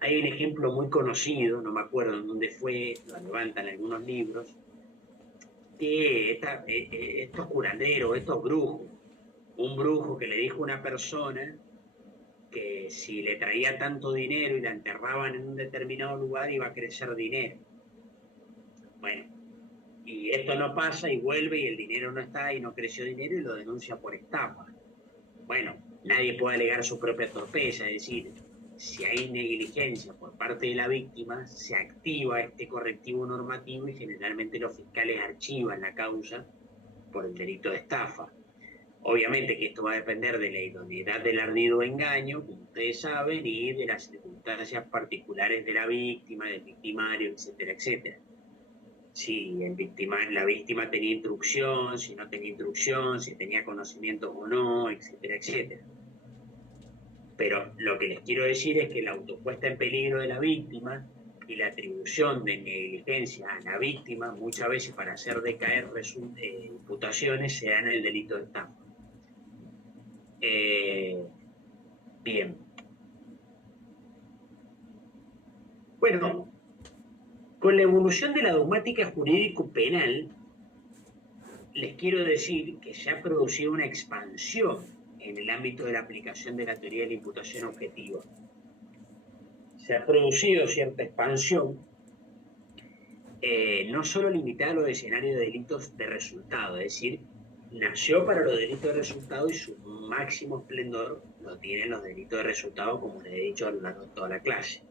Hay un ejemplo muy conocido, no me acuerdo en dónde fue, lo levantan algunos libros, que estos curanderos, estos brujos, un brujo que le dijo a una persona que si le traía tanto dinero y la enterraban en un determinado lugar iba a crecer dinero. Bueno, y esto no pasa y vuelve y el dinero no está y no creció dinero y lo denuncia por estafa. Bueno, nadie puede alegar su propia torpeza, es decir, si hay negligencia por parte de la víctima, se activa este correctivo normativo y generalmente los fiscales archivan la causa por el delito de estafa. Obviamente que esto va a depender de la idoneidad del ardido engaño, como ustedes saben, y de las circunstancias particulares de la víctima, del victimario, etcétera, etcétera. Si la víctima tenía instrucción, si no tenía instrucción, si tenía conocimientos o no, etcétera, etcétera. Pero lo que les quiero decir es que la autopuesta en peligro de la víctima y la atribución de negligencia a la víctima, muchas veces para hacer decaer imputaciones, se dan el delito de estafa. Bien. Bueno, con la evolución de la dogmática jurídico-penal, les quiero decir que se ha producido una expansión en el ámbito de la aplicación de la teoría de la imputación objetiva. Se ha producido cierta expansión, no solo limitada a los escenarios de delitos de resultado, es decir, nació para los delitos de resultado y su máximo esplendor lo tienen los delitos de resultado, como les he dicho a lo largo de toda la clase.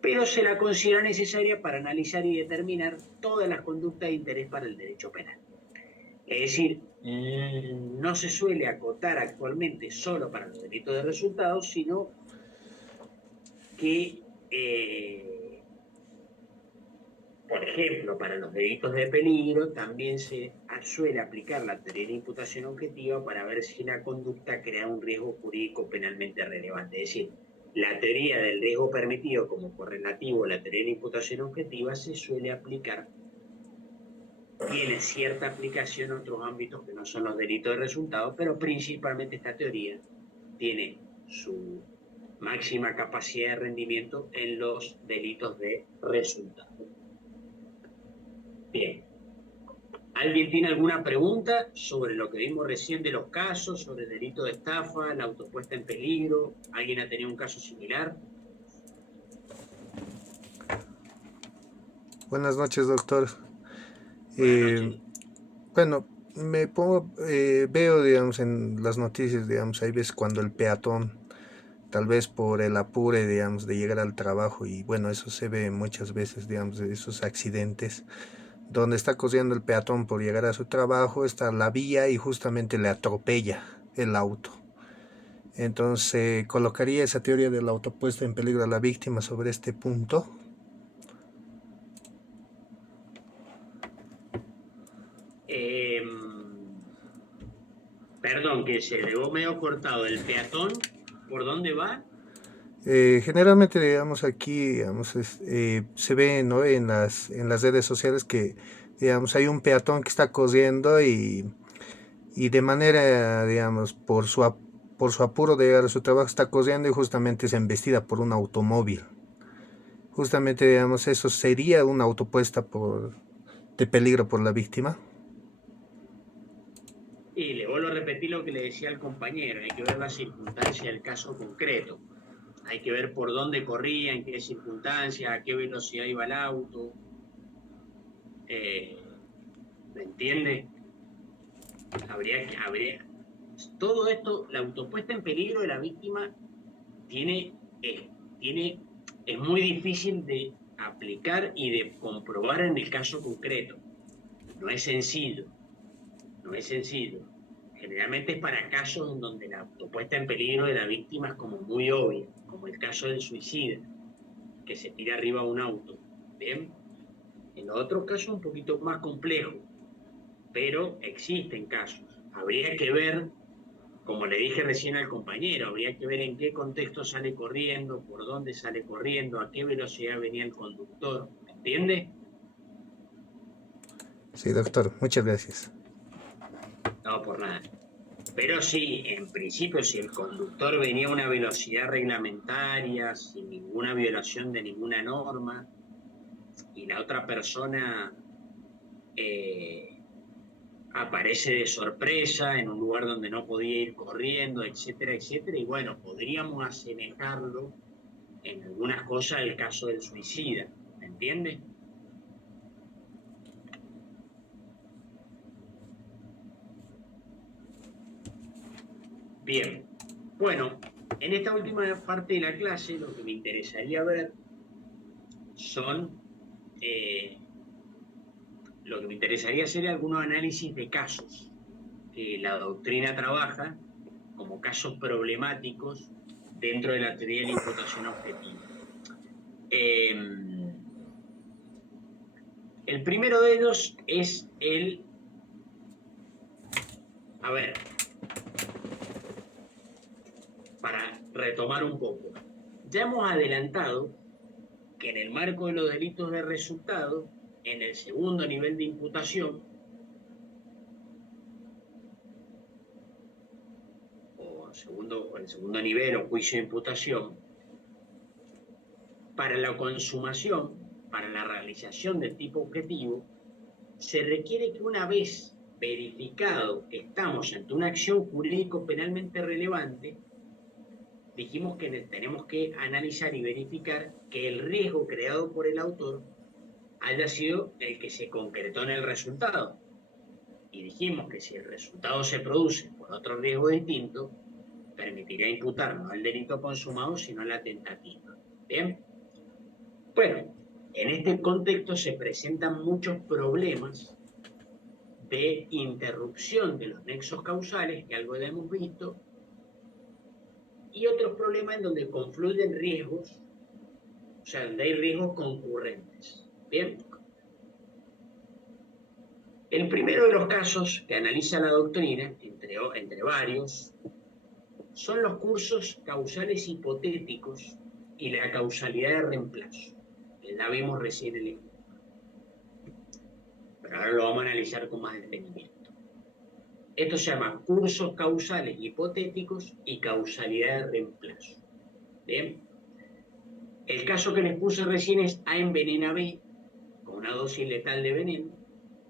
Pero se la considera necesaria para analizar y determinar todas las conductas de interés para el derecho penal. Es decir, no se suele acotar actualmente solo para los delitos de resultado, sino que, por ejemplo, para los delitos de peligro también se suele aplicar la teoría de imputación objetiva para ver si la conducta crea un riesgo jurídico penalmente relevante. Es decir, la teoría del riesgo permitido como correlativo a la teoría de imputación objetiva se suele aplicar, tiene cierta aplicación en otros ámbitos que no son los delitos de resultado, pero principalmente esta teoría tiene su máxima capacidad de rendimiento en los delitos de resultado. Bien. ¿Alguien tiene alguna pregunta sobre lo que vimos recién de los casos, sobre el delito de estafa, la autopuesta en peligro? ¿Alguien ha tenido un caso similar? Buenas noches, doctor. Buenas noches. Bueno, me pongo, veo, digamos, en las noticias, digamos, hay veces cuando el peatón, tal vez por el apure, digamos, de llegar al trabajo, y bueno, eso se ve muchas veces, digamos, de esos accidentes, donde está corriendo el peatón por llegar a su trabajo, está la vía y justamente le atropella el auto. Entonces, ¿colocaría esa teoría de la autopuesta en peligro a la víctima sobre este punto? Perdón, que se llegó medio cortado. ¿El peatón por dónde va? Generalmente, digamos, aquí, digamos, se ve, ¿no?, en las redes sociales que, digamos, hay un peatón que está corriendo y de manera, digamos, por su apuro de llegar a su trabajo está corriendo y justamente es embestida por un automóvil. Justamente, digamos, eso sería una autopuesta de peligro por la víctima. Y le vuelvo a repetir lo que le decía al compañero, hay que ver la circunstancia del caso concreto. Hay que ver por dónde corría, en qué circunstancias, a qué velocidad iba el auto. ¿Me entiende? Habría todo esto, la autopuesta en peligro de la víctima es muy difícil de aplicar y de comprobar en el caso concreto. No es sencillo. Generalmente es para casos en donde la autopuesta en peligro de la víctima es como muy obvia, como el caso del suicida, que se tira arriba a un auto. ¿Bien? En los otros casos un poquito más complejo, pero existen casos. Habría que ver, como le dije recién al compañero, habría que ver en qué contexto sale corriendo, por dónde sale corriendo, a qué velocidad venía el conductor. ¿Me entiende? Sí, doctor, muchas gracias. No, por nada. Pero sí, en principio, si el conductor venía a una velocidad reglamentaria, sin ninguna violación de ninguna norma, y la otra persona aparece de sorpresa en un lugar donde no podía ir corriendo, etcétera, etcétera, y bueno, podríamos asemejarlo en algunas cosas al caso del suicida, ¿me entiende? Bien, bueno, en esta última parte de la clase lo que me interesaría ver son, lo que me interesaría hacer algunos análisis de casos que la doctrina trabaja como casos problemáticos dentro de la teoría de la imputación objetiva. El primero de ellos es a ver, para retomar un poco, ya hemos adelantado que en el marco de los delitos de resultado, en el segundo nivel de imputación, o el segundo nivel o juicio de imputación, para la consumación, para la realización del tipo objetivo, se requiere que una vez verificado que estamos ante una acción jurídico penalmente relevante, dijimos que tenemos que analizar y verificar que el riesgo creado por el autor haya sido el que se concretó en el resultado. Y dijimos que si el resultado se produce por otro riesgo distinto, permitiría imputar no al delito consumado, sino a la tentativa. ¿Bien? Bueno, en este contexto se presentan muchos problemas de interrupción de los nexos causales, que algo ya hemos visto, y otros problemas en donde confluyen riesgos, o sea, donde hay riesgos concurrentes. Bien. El primero de los casos que analiza la doctrina, entre varios, son los cursos causales hipotéticos y la causalidad de reemplazo, que ya vimos recién el ejemplo. Pero ahora lo vamos a analizar con más detenimiento. Esto se llama cursos causales hipotéticos y causalidad de reemplazo. Bien. El caso que les puse recién es A envenena a B con una dosis letal de veneno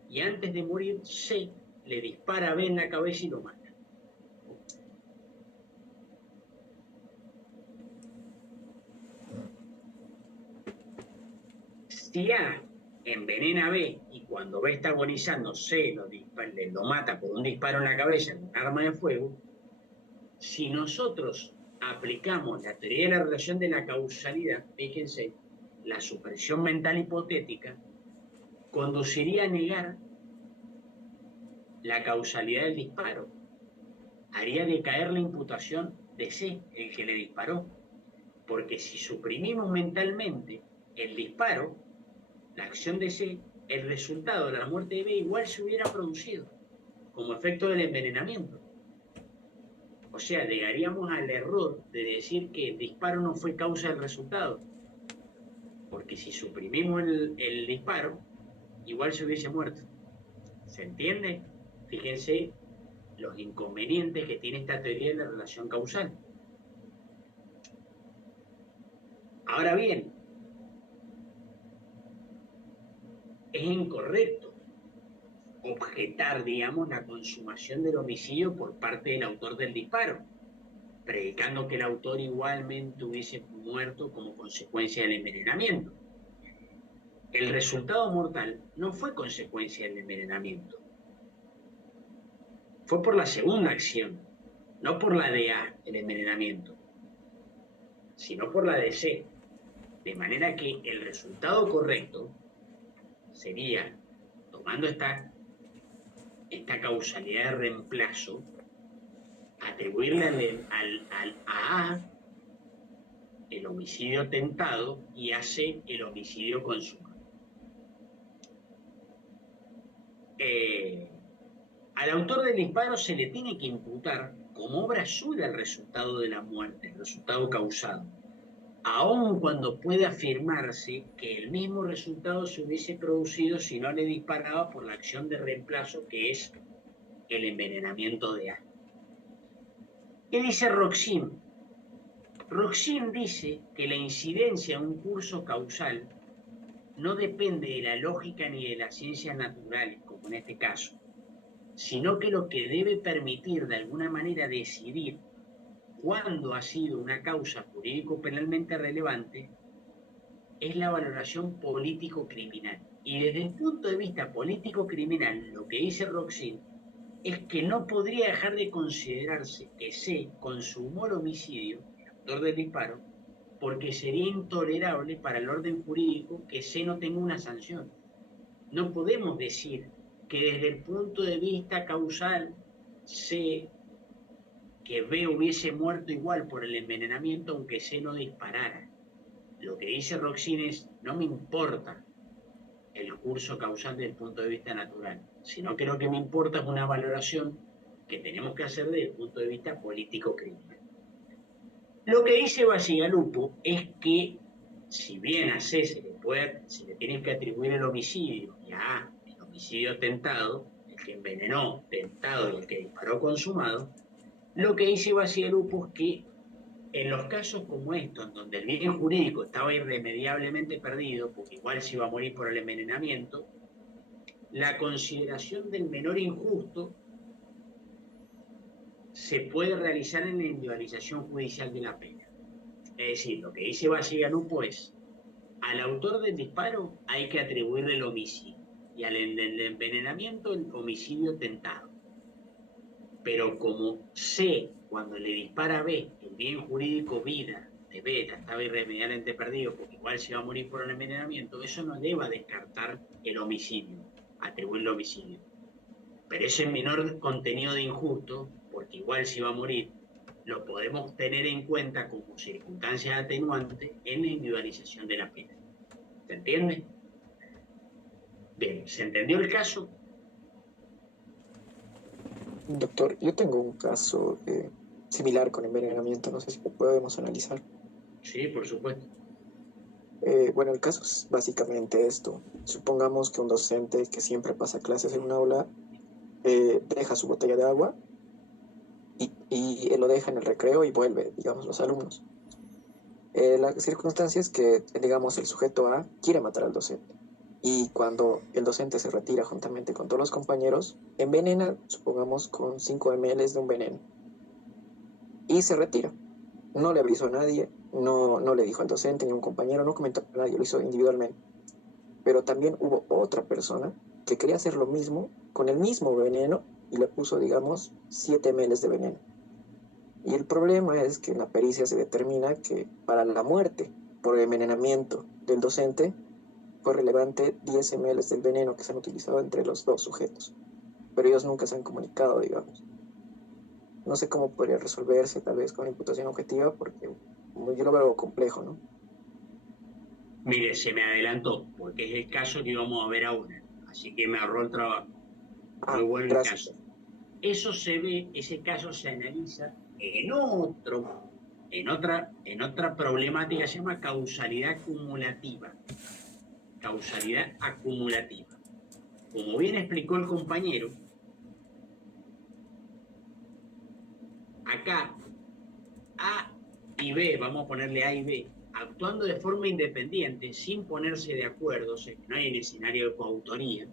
y antes de morir C le dispara a B en la cabeza y lo mata. Si A envenena a B y cuando B está agonizando C lo mata por un disparo en la cabeza con un arma de fuego, si nosotros aplicamos la teoría de la relación de la causalidad, fíjense, la supresión mental hipotética conduciría a negar la causalidad del disparo. Haría decaer la imputación de C, el que le disparó. Porque si suprimimos mentalmente el disparo, la acción de C, el resultado de la muerte de B igual se hubiera producido como efecto del envenenamiento. O sea, llegaríamos al error de decir que el disparo no fue causa del resultado. Porque si suprimimos el disparo, igual se hubiese muerto. ¿Se entiende? Fíjense los inconvenientes que tiene esta teoría de la relación causal. Ahora bien, es incorrecto objetar, digamos, la consumación del homicidio por parte del autor del disparo, predicando que el autor igualmente hubiese muerto como consecuencia del envenenamiento. El resultado mortal no fue consecuencia del envenenamiento. Fue por la segunda acción, no por la de A, el envenenamiento, sino por la de C. De manera que el resultado correcto sería, tomando esta causalidad de reemplazo, atribuirle al A el homicidio tentado y a C el homicidio consumado. Al autor del disparo se le tiene que imputar como obra suya el resultado de la muerte, el resultado causado, aun cuando puede afirmarse que el mismo resultado se hubiese producido si no le disparaba por la acción de reemplazo que es el envenenamiento de A. ¿Qué dice Roxin? Roxin dice que la incidencia en un curso causal no depende de la lógica ni de las ciencias naturales, como en este caso, sino que lo que debe permitir de alguna manera decidir cuándo ha sido una causa jurídico-penalmente relevante es la valoración político-criminal. Y desde el punto de vista político-criminal, lo que dice Roxin es que no podría dejar de considerarse que C consumó el homicidio, el autor del disparo, porque sería intolerable para el orden jurídico que C no tenga una sanción. No podemos decir que desde el punto de vista causal C, que B hubiese muerto igual por el envenenamiento aunque C no disparara. Lo que dice Roxin es, no me importa el curso causal desde el punto de vista natural, sino que lo que me importa es una valoración que tenemos que hacer desde el punto de vista político-criminal. Lo que dice Bacigalupo es que, si bien a C se le tiene que atribuir el homicidio y a A el homicidio tentado, el que envenenó tentado y el que disparó consumado, lo que dice Bacigalupo es que en los casos como estos, en donde el bien jurídico estaba irremediablemente perdido, porque igual se iba a morir por el envenenamiento, la consideración del menor injusto se puede realizar en la individualización judicial de la pena. Es decir, lo que dice Bacigalupo es, al autor del disparo hay que atribuirle el homicidio y al del envenenamiento el homicidio tentado. Pero como C, cuando le dispara a B, el bien jurídico vida de B estaba irremediablemente perdido porque igual se va a morir por el envenenamiento, eso no debe descartar el homicidio, atribuirle el homicidio. Pero ese menor contenido de injusto, porque igual se va a morir, lo podemos tener en cuenta como circunstancia atenuante en la individualización de la pena. ¿Se entiende? Bien, ¿se entendió el caso? Doctor, yo tengo un caso similar con envenenamiento, no sé si lo podemos analizar. Sí, por supuesto. Bueno, el caso es básicamente esto. Supongamos que un docente que siempre pasa clases en un aula deja su botella de agua y él lo deja en el recreo y vuelve, digamos, los alumnos. La circunstancia es que, digamos, el sujeto A quiere matar al docente. Y cuando el docente se retira juntamente con todos los compañeros, envenena, supongamos, con 5 ml de un veneno. Y se retira. No le avisó a nadie, no le dijo al docente ni a un compañero, no comentó a nadie, lo hizo individualmente. Pero también hubo otra persona que quería hacer lo mismo con el mismo veneno y le puso, digamos, 7 ml de veneno. Y el problema es que en la pericia se determina que para la muerte por envenenamiento del docente fue relevante 10 ml del veneno que se han utilizado entre los dos sujetos. Pero ellos nunca se han comunicado, digamos. No sé cómo podría resolverse, tal vez con la imputación objetiva, porque yo lo veo complejo, ¿no? Mire, se me adelantó, porque es el caso que íbamos a ver ahora. Así que me ahorró el trabajo. Muy bueno el gracias. caso. Eso se ve, ese caso se analiza en otra problemática, se llama causalidad acumulativa. Causalidad acumulativa. Como bien explicó el compañero, acá A y B, vamos a ponerle A y B, actuando de forma independiente, sin ponerse de acuerdo, o sea, que no hay un escenario de coautoría,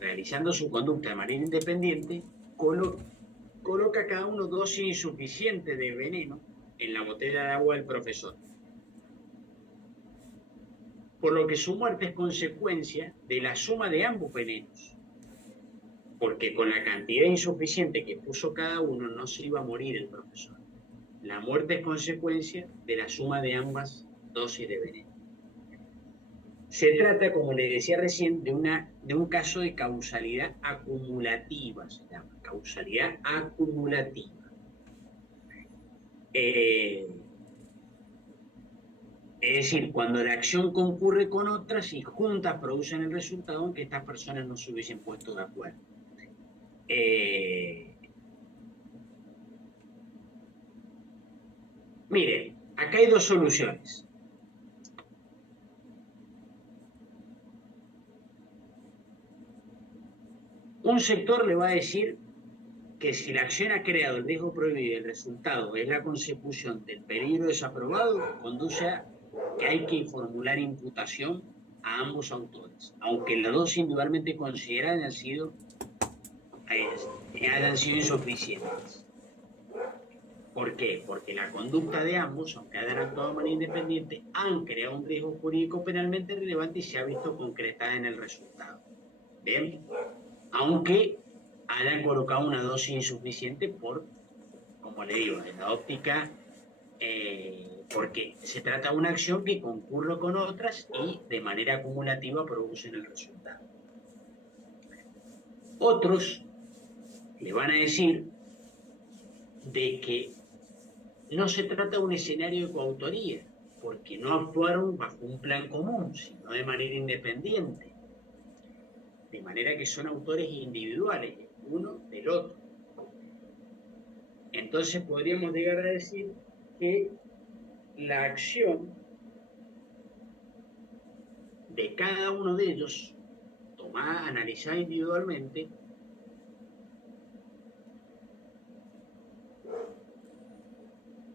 realizando su conducta de manera independiente, coloca cada uno dosis insuficiente de veneno en la botella de agua del profesor. Por lo que su muerte es consecuencia de la suma de ambos venenos. Porque con la cantidad insuficiente que puso cada uno no se iba a morir el profesor. La muerte es consecuencia de la suma de ambas dosis de veneno. Se trata, como le decía recién, de un caso de causalidad acumulativa, se llama, causalidad acumulativa. Es decir, cuando la acción concurre con otras y juntas producen el resultado en que estas personas no se hubiesen puesto de acuerdo. Miren, acá hay dos soluciones. Un sector le va a decir que si la acción ha creado el riesgo prohibido y el resultado es la consecución del peligro desaprobado, conduce a que hay que formular imputación a ambos autores, aunque las dos individualmente consideradas hayan sido insuficientes. ¿Por qué? Porque la conducta de ambos, aunque hayan actuado de manera independiente, han creado un riesgo jurídico penalmente relevante y se ha visto concretada en el resultado. ¿Bien? Aunque hayan colocado una dosis insuficiente por, como le digo, en la óptica, porque se trata de una acción que concurre con otras y de manera acumulativa producen el resultado. Otros le van a decir de que no se trata de un escenario de coautoría, porque no actuaron bajo un plan común, sino de manera independiente. De manera que son autores individuales, uno del otro. Entonces podríamos llegar a decir que la acción de cada uno de ellos, tomada, analizada individualmente,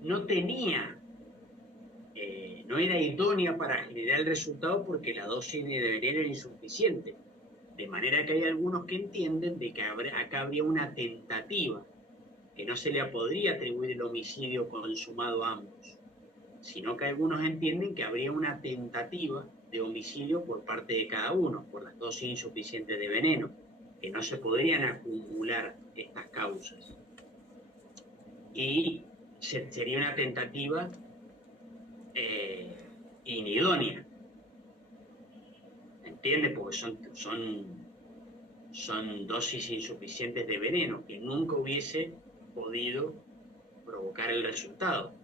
no tenía, no era idónea para generar el resultado porque la dosis de veneno era insuficiente. De manera que hay algunos que entienden de que acá habría una tentativa, que no se le podría atribuir el homicidio consumado a ambos, sino que algunos entienden que habría una tentativa de homicidio por parte de cada uno, por las dosis insuficientes de veneno, que no se podrían acumular estas causas. Y sería una tentativa inidónea. ¿Entiende? Porque son dosis insuficientes de veneno que nunca hubiese podido provocar el resultado.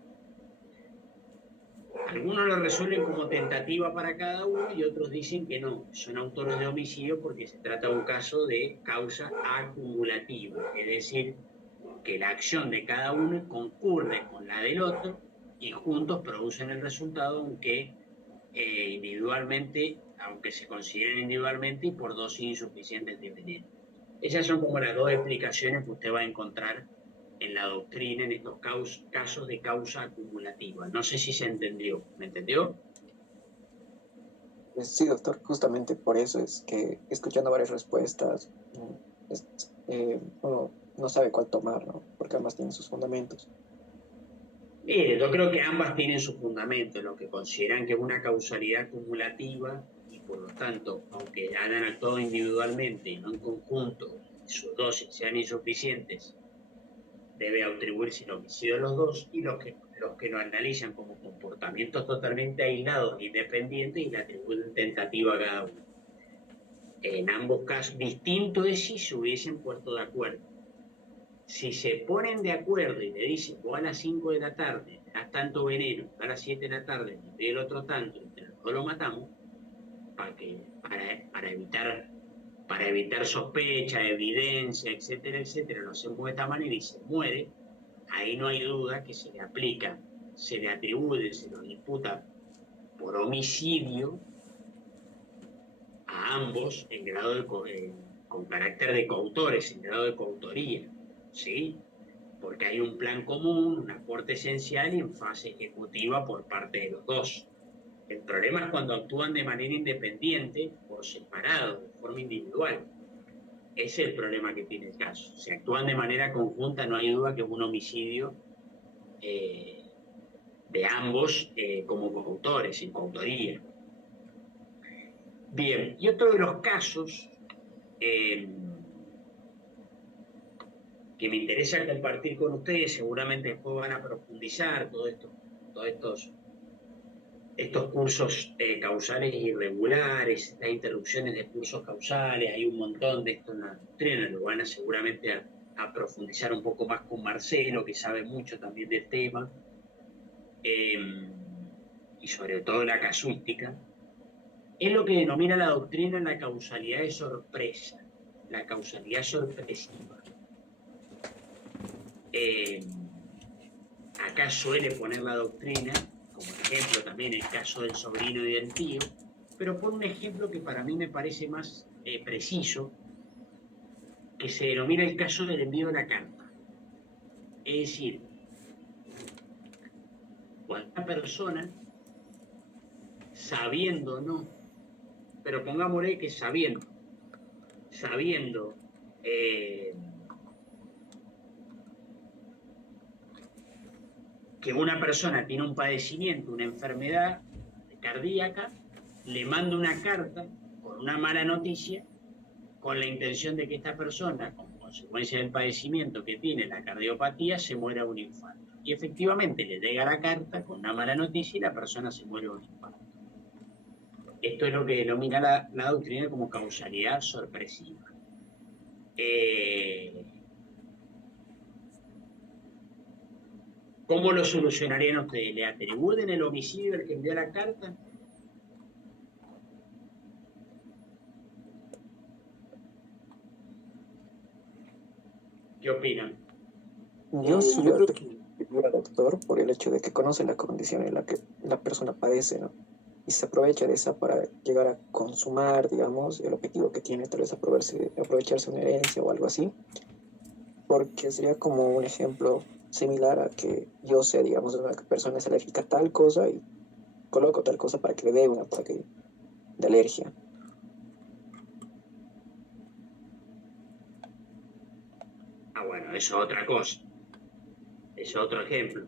Algunos lo resuelven como tentativa para cada uno y otros dicen que no, son autores de homicidio porque se trata de un caso de causa acumulativa, es decir, que la acción de cada uno concurre con la del otro y juntos producen el resultado, aunque individualmente, aunque se consideren individualmente y por dosis insuficientes de veneno. Esas son como las dos explicaciones que usted va a encontrar en la doctrina en estos casos de causa acumulativa. No sé si se entendió. ¿Me entendió? Sí, doctor, justamente por eso es que escuchando varias respuestas, uno no sabe cuál tomar, ¿no? Porque ambas tienen sus fundamentos. Mire, yo creo que ambas tienen su fundamento, lo que consideran que es una causalidad acumulativa y por lo tanto, aunque hayan actuado individualmente y no en conjunto, sus dosis sean insuficientes, debe atribuirse el homicidio de los dos, y los que lo analizan como comportamientos totalmente aislados e independientes y le atribuyen tentativa a cada uno. En ambos casos, distinto es si se hubiesen puesto de acuerdo. Si se ponen de acuerdo y le dicen, vos a las 5 de la tarde me das tanto veneno, a las 7 de la tarde me doy el otro tanto, entre los dos lo matamos, para evitar sospecha, evidencia, etcétera, etcétera, lo hacemos de esta manera y se muere, ahí no hay duda que se le aplica, se le atribuye, se lo imputa por homicidio a ambos en grado con carácter de coautores, en grado de coautoría, ¿sí? Porque hay un plan común, un aporte esencial y en fase ejecutiva por parte de los dos. El problema es cuando actúan de manera independiente, por separado, de forma individual. Ese es el problema que tiene el caso. Si actúan de manera conjunta, no hay duda que es un homicidio de ambos como coautores, sin coautoría. Bien, y otro de los casos que me interesa compartir con ustedes, seguramente después van a profundizar todos estos estos cursos causales irregulares, las interrupciones de cursos causales, hay un montón de esto en la doctrina, lo van a seguramente a profundizar un poco más con Marcelo, que sabe mucho también del tema, y sobre todo la casuística, es lo que denomina la doctrina la causalidad de sorpresa, la causalidad sorpresiva. Acá suele poner la doctrina, como ejemplo también el caso del sobrino y del tío, pero pone un ejemplo que para mí me parece más preciso, que se denomina el caso del envío de la carta. Es decir, cuando una persona, sabiendo o no, pero pongámosle que sabiendo que una persona tiene un padecimiento, una enfermedad cardíaca, le manda una carta con una mala noticia, con la intención de que esta persona, como consecuencia del padecimiento que tiene, la cardiopatía, se muera de un infarto. Y efectivamente le llega la carta con una mala noticia y la persona se muere de un infarto. Esto es lo que denomina la doctrina como causalidad sorpresiva. ¿Cómo lo solucionarían ustedes? ¿Le atribuyen el homicidio al que envió la carta? ¿Qué opinan? Yo sí Yo lo creo que atribuyo al doctor por el hecho de que conoce la condición en la que la persona padece, ¿no? Y se aprovecha de esa para llegar a consumar, digamos, el objetivo que tiene, tal vez aprovecharse una herencia o algo así, porque sería como un ejemplo similar a que yo sé, digamos, de una persona es alérgica a tal cosa y coloco tal cosa para que le dé un ataque de alergia. Ah, bueno, eso es otra cosa. Es otro ejemplo.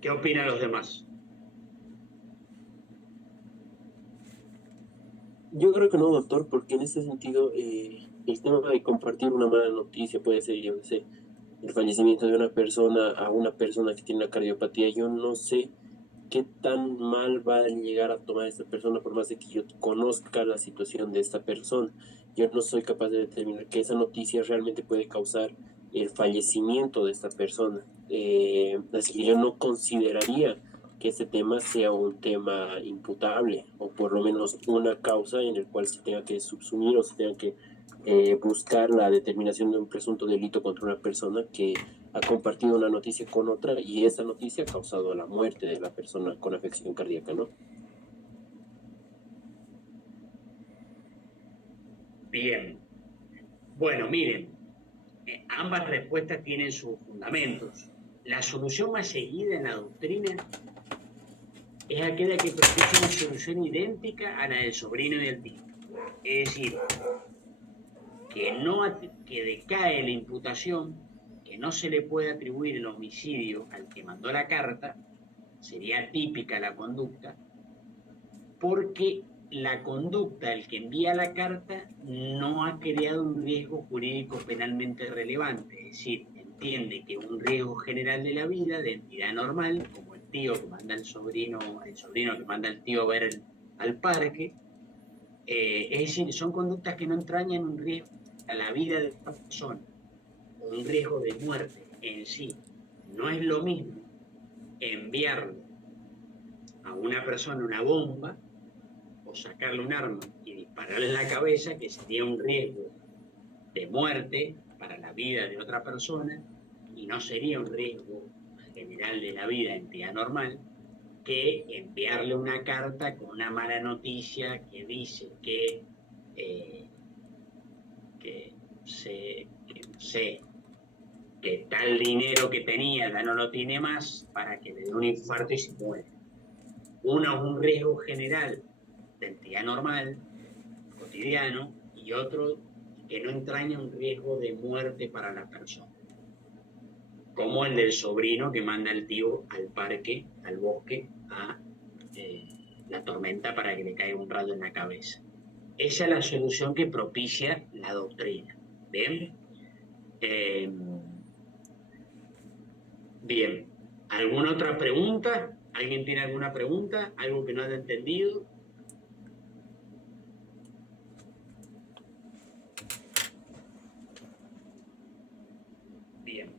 ¿Qué opinan los demás? Yo creo que no, doctor, porque en ese sentido el tema de compartir una mala noticia puede ser, yo no sé, el fallecimiento de una persona a una persona que tiene una cardiopatía. Yo no sé qué tan mal va a llegar a tomar esta persona por más de que yo conozca la situación de esta persona. Yo no soy capaz de determinar que esa noticia realmente puede causar el fallecimiento de esta persona. Así que yo no consideraría que este tema sea un tema imputable o por lo menos una causa en el cual se tenga que subsumir o se tenga que buscar la determinación de un presunto delito contra una persona que ha compartido una noticia con otra y esa noticia ha causado la muerte de la persona con afección cardíaca, ¿no? Bien. Bueno, miren, ambas respuestas tienen sus fundamentos. La solución más seguida en la doctrina es aquella que propicia una solución idéntica a la del sobrino y del tío. Es decir, que decae la imputación, que no se le puede atribuir el homicidio al que mandó la carta, sería típica la conducta, porque la conducta del que envía la carta no ha creado un riesgo jurídico penalmente relevante, es decir, entiende que un riesgo general de la vida, de entidad normal, como el tío que manda el sobrino que manda al tío a ver al parque, es decir, son conductas que no entrañan un riesgo a la vida de la persona, un riesgo de muerte en sí. No es lo mismo enviarle a una persona una bomba o sacarle un arma y dispararle en la cabeza, que sería un riesgo de muerte para la vida de otra persona y no sería un riesgo general de la vida, entidad normal, que enviarle una carta con una mala noticia que dice que no sé, que tal dinero que tenía ya no lo tiene más para que le dé un infarto y se muere. Uno es un riesgo general de entidad normal, cotidiano, y otro que no entraña un riesgo de muerte para la persona, como el del sobrino que manda al tío al parque, al bosque, a la tormenta para que le caiga un rayo en la cabeza. Esa es la solución que propicia la doctrina. ¿Bien? Bien. ¿Alguna otra pregunta? ¿Alguien tiene alguna pregunta? ¿Algo que no haya entendido? Bien.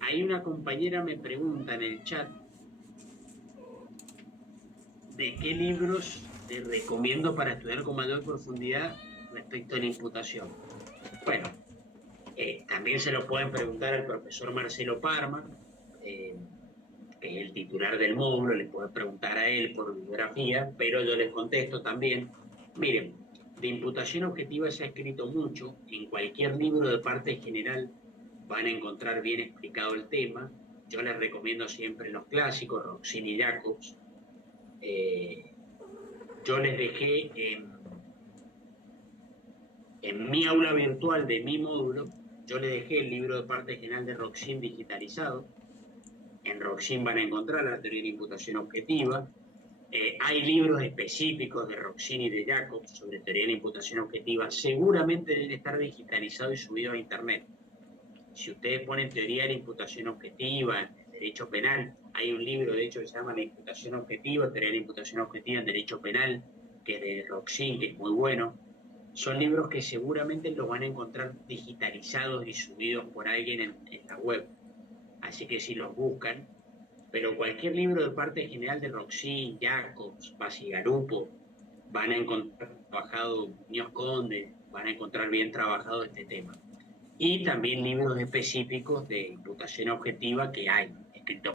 Hay una compañera me pregunta en el chat de qué libros les recomiendo para estudiar con mayor profundidad respecto a la imputación. Bueno, también se lo pueden preguntar al profesor Marcelo Parma, que es el titular del módulo, le pueden preguntar a él por bibliografía, pero yo les contesto también. Miren, de imputación objetiva se ha escrito mucho, en cualquier libro de parte general van a encontrar bien explicado el tema. Yo les recomiendo siempre los clásicos, Roxin y Jacobs. Yo les dejé en mi aula virtual de mi módulo, yo les dejé el libro de parte general de Roxin digitalizado. En Roxin van a encontrar la teoría de la imputación objetiva. Hay libros específicos de Roxin y de Jacobs sobre teoría de la imputación objetiva. Seguramente deben estar digitalizados y subidos a internet. Si ustedes ponen teoría de la imputación objetiva en derecho penal, hay un libro de hecho que se llama La imputación objetiva, teoría de la imputación objetiva en derecho penal, que es de Roxin, que es muy bueno. Son libros que seguramente los van a encontrar digitalizados y subidos por alguien en la web. Así que si los buscan, pero cualquier libro de parte general de Roxin, Jacobs, Basigarupo, van a encontrar trabajado, Muñoz Conde, van a encontrar bien trabajado este tema. Y también libros específicos de imputación objetiva que hay, escritos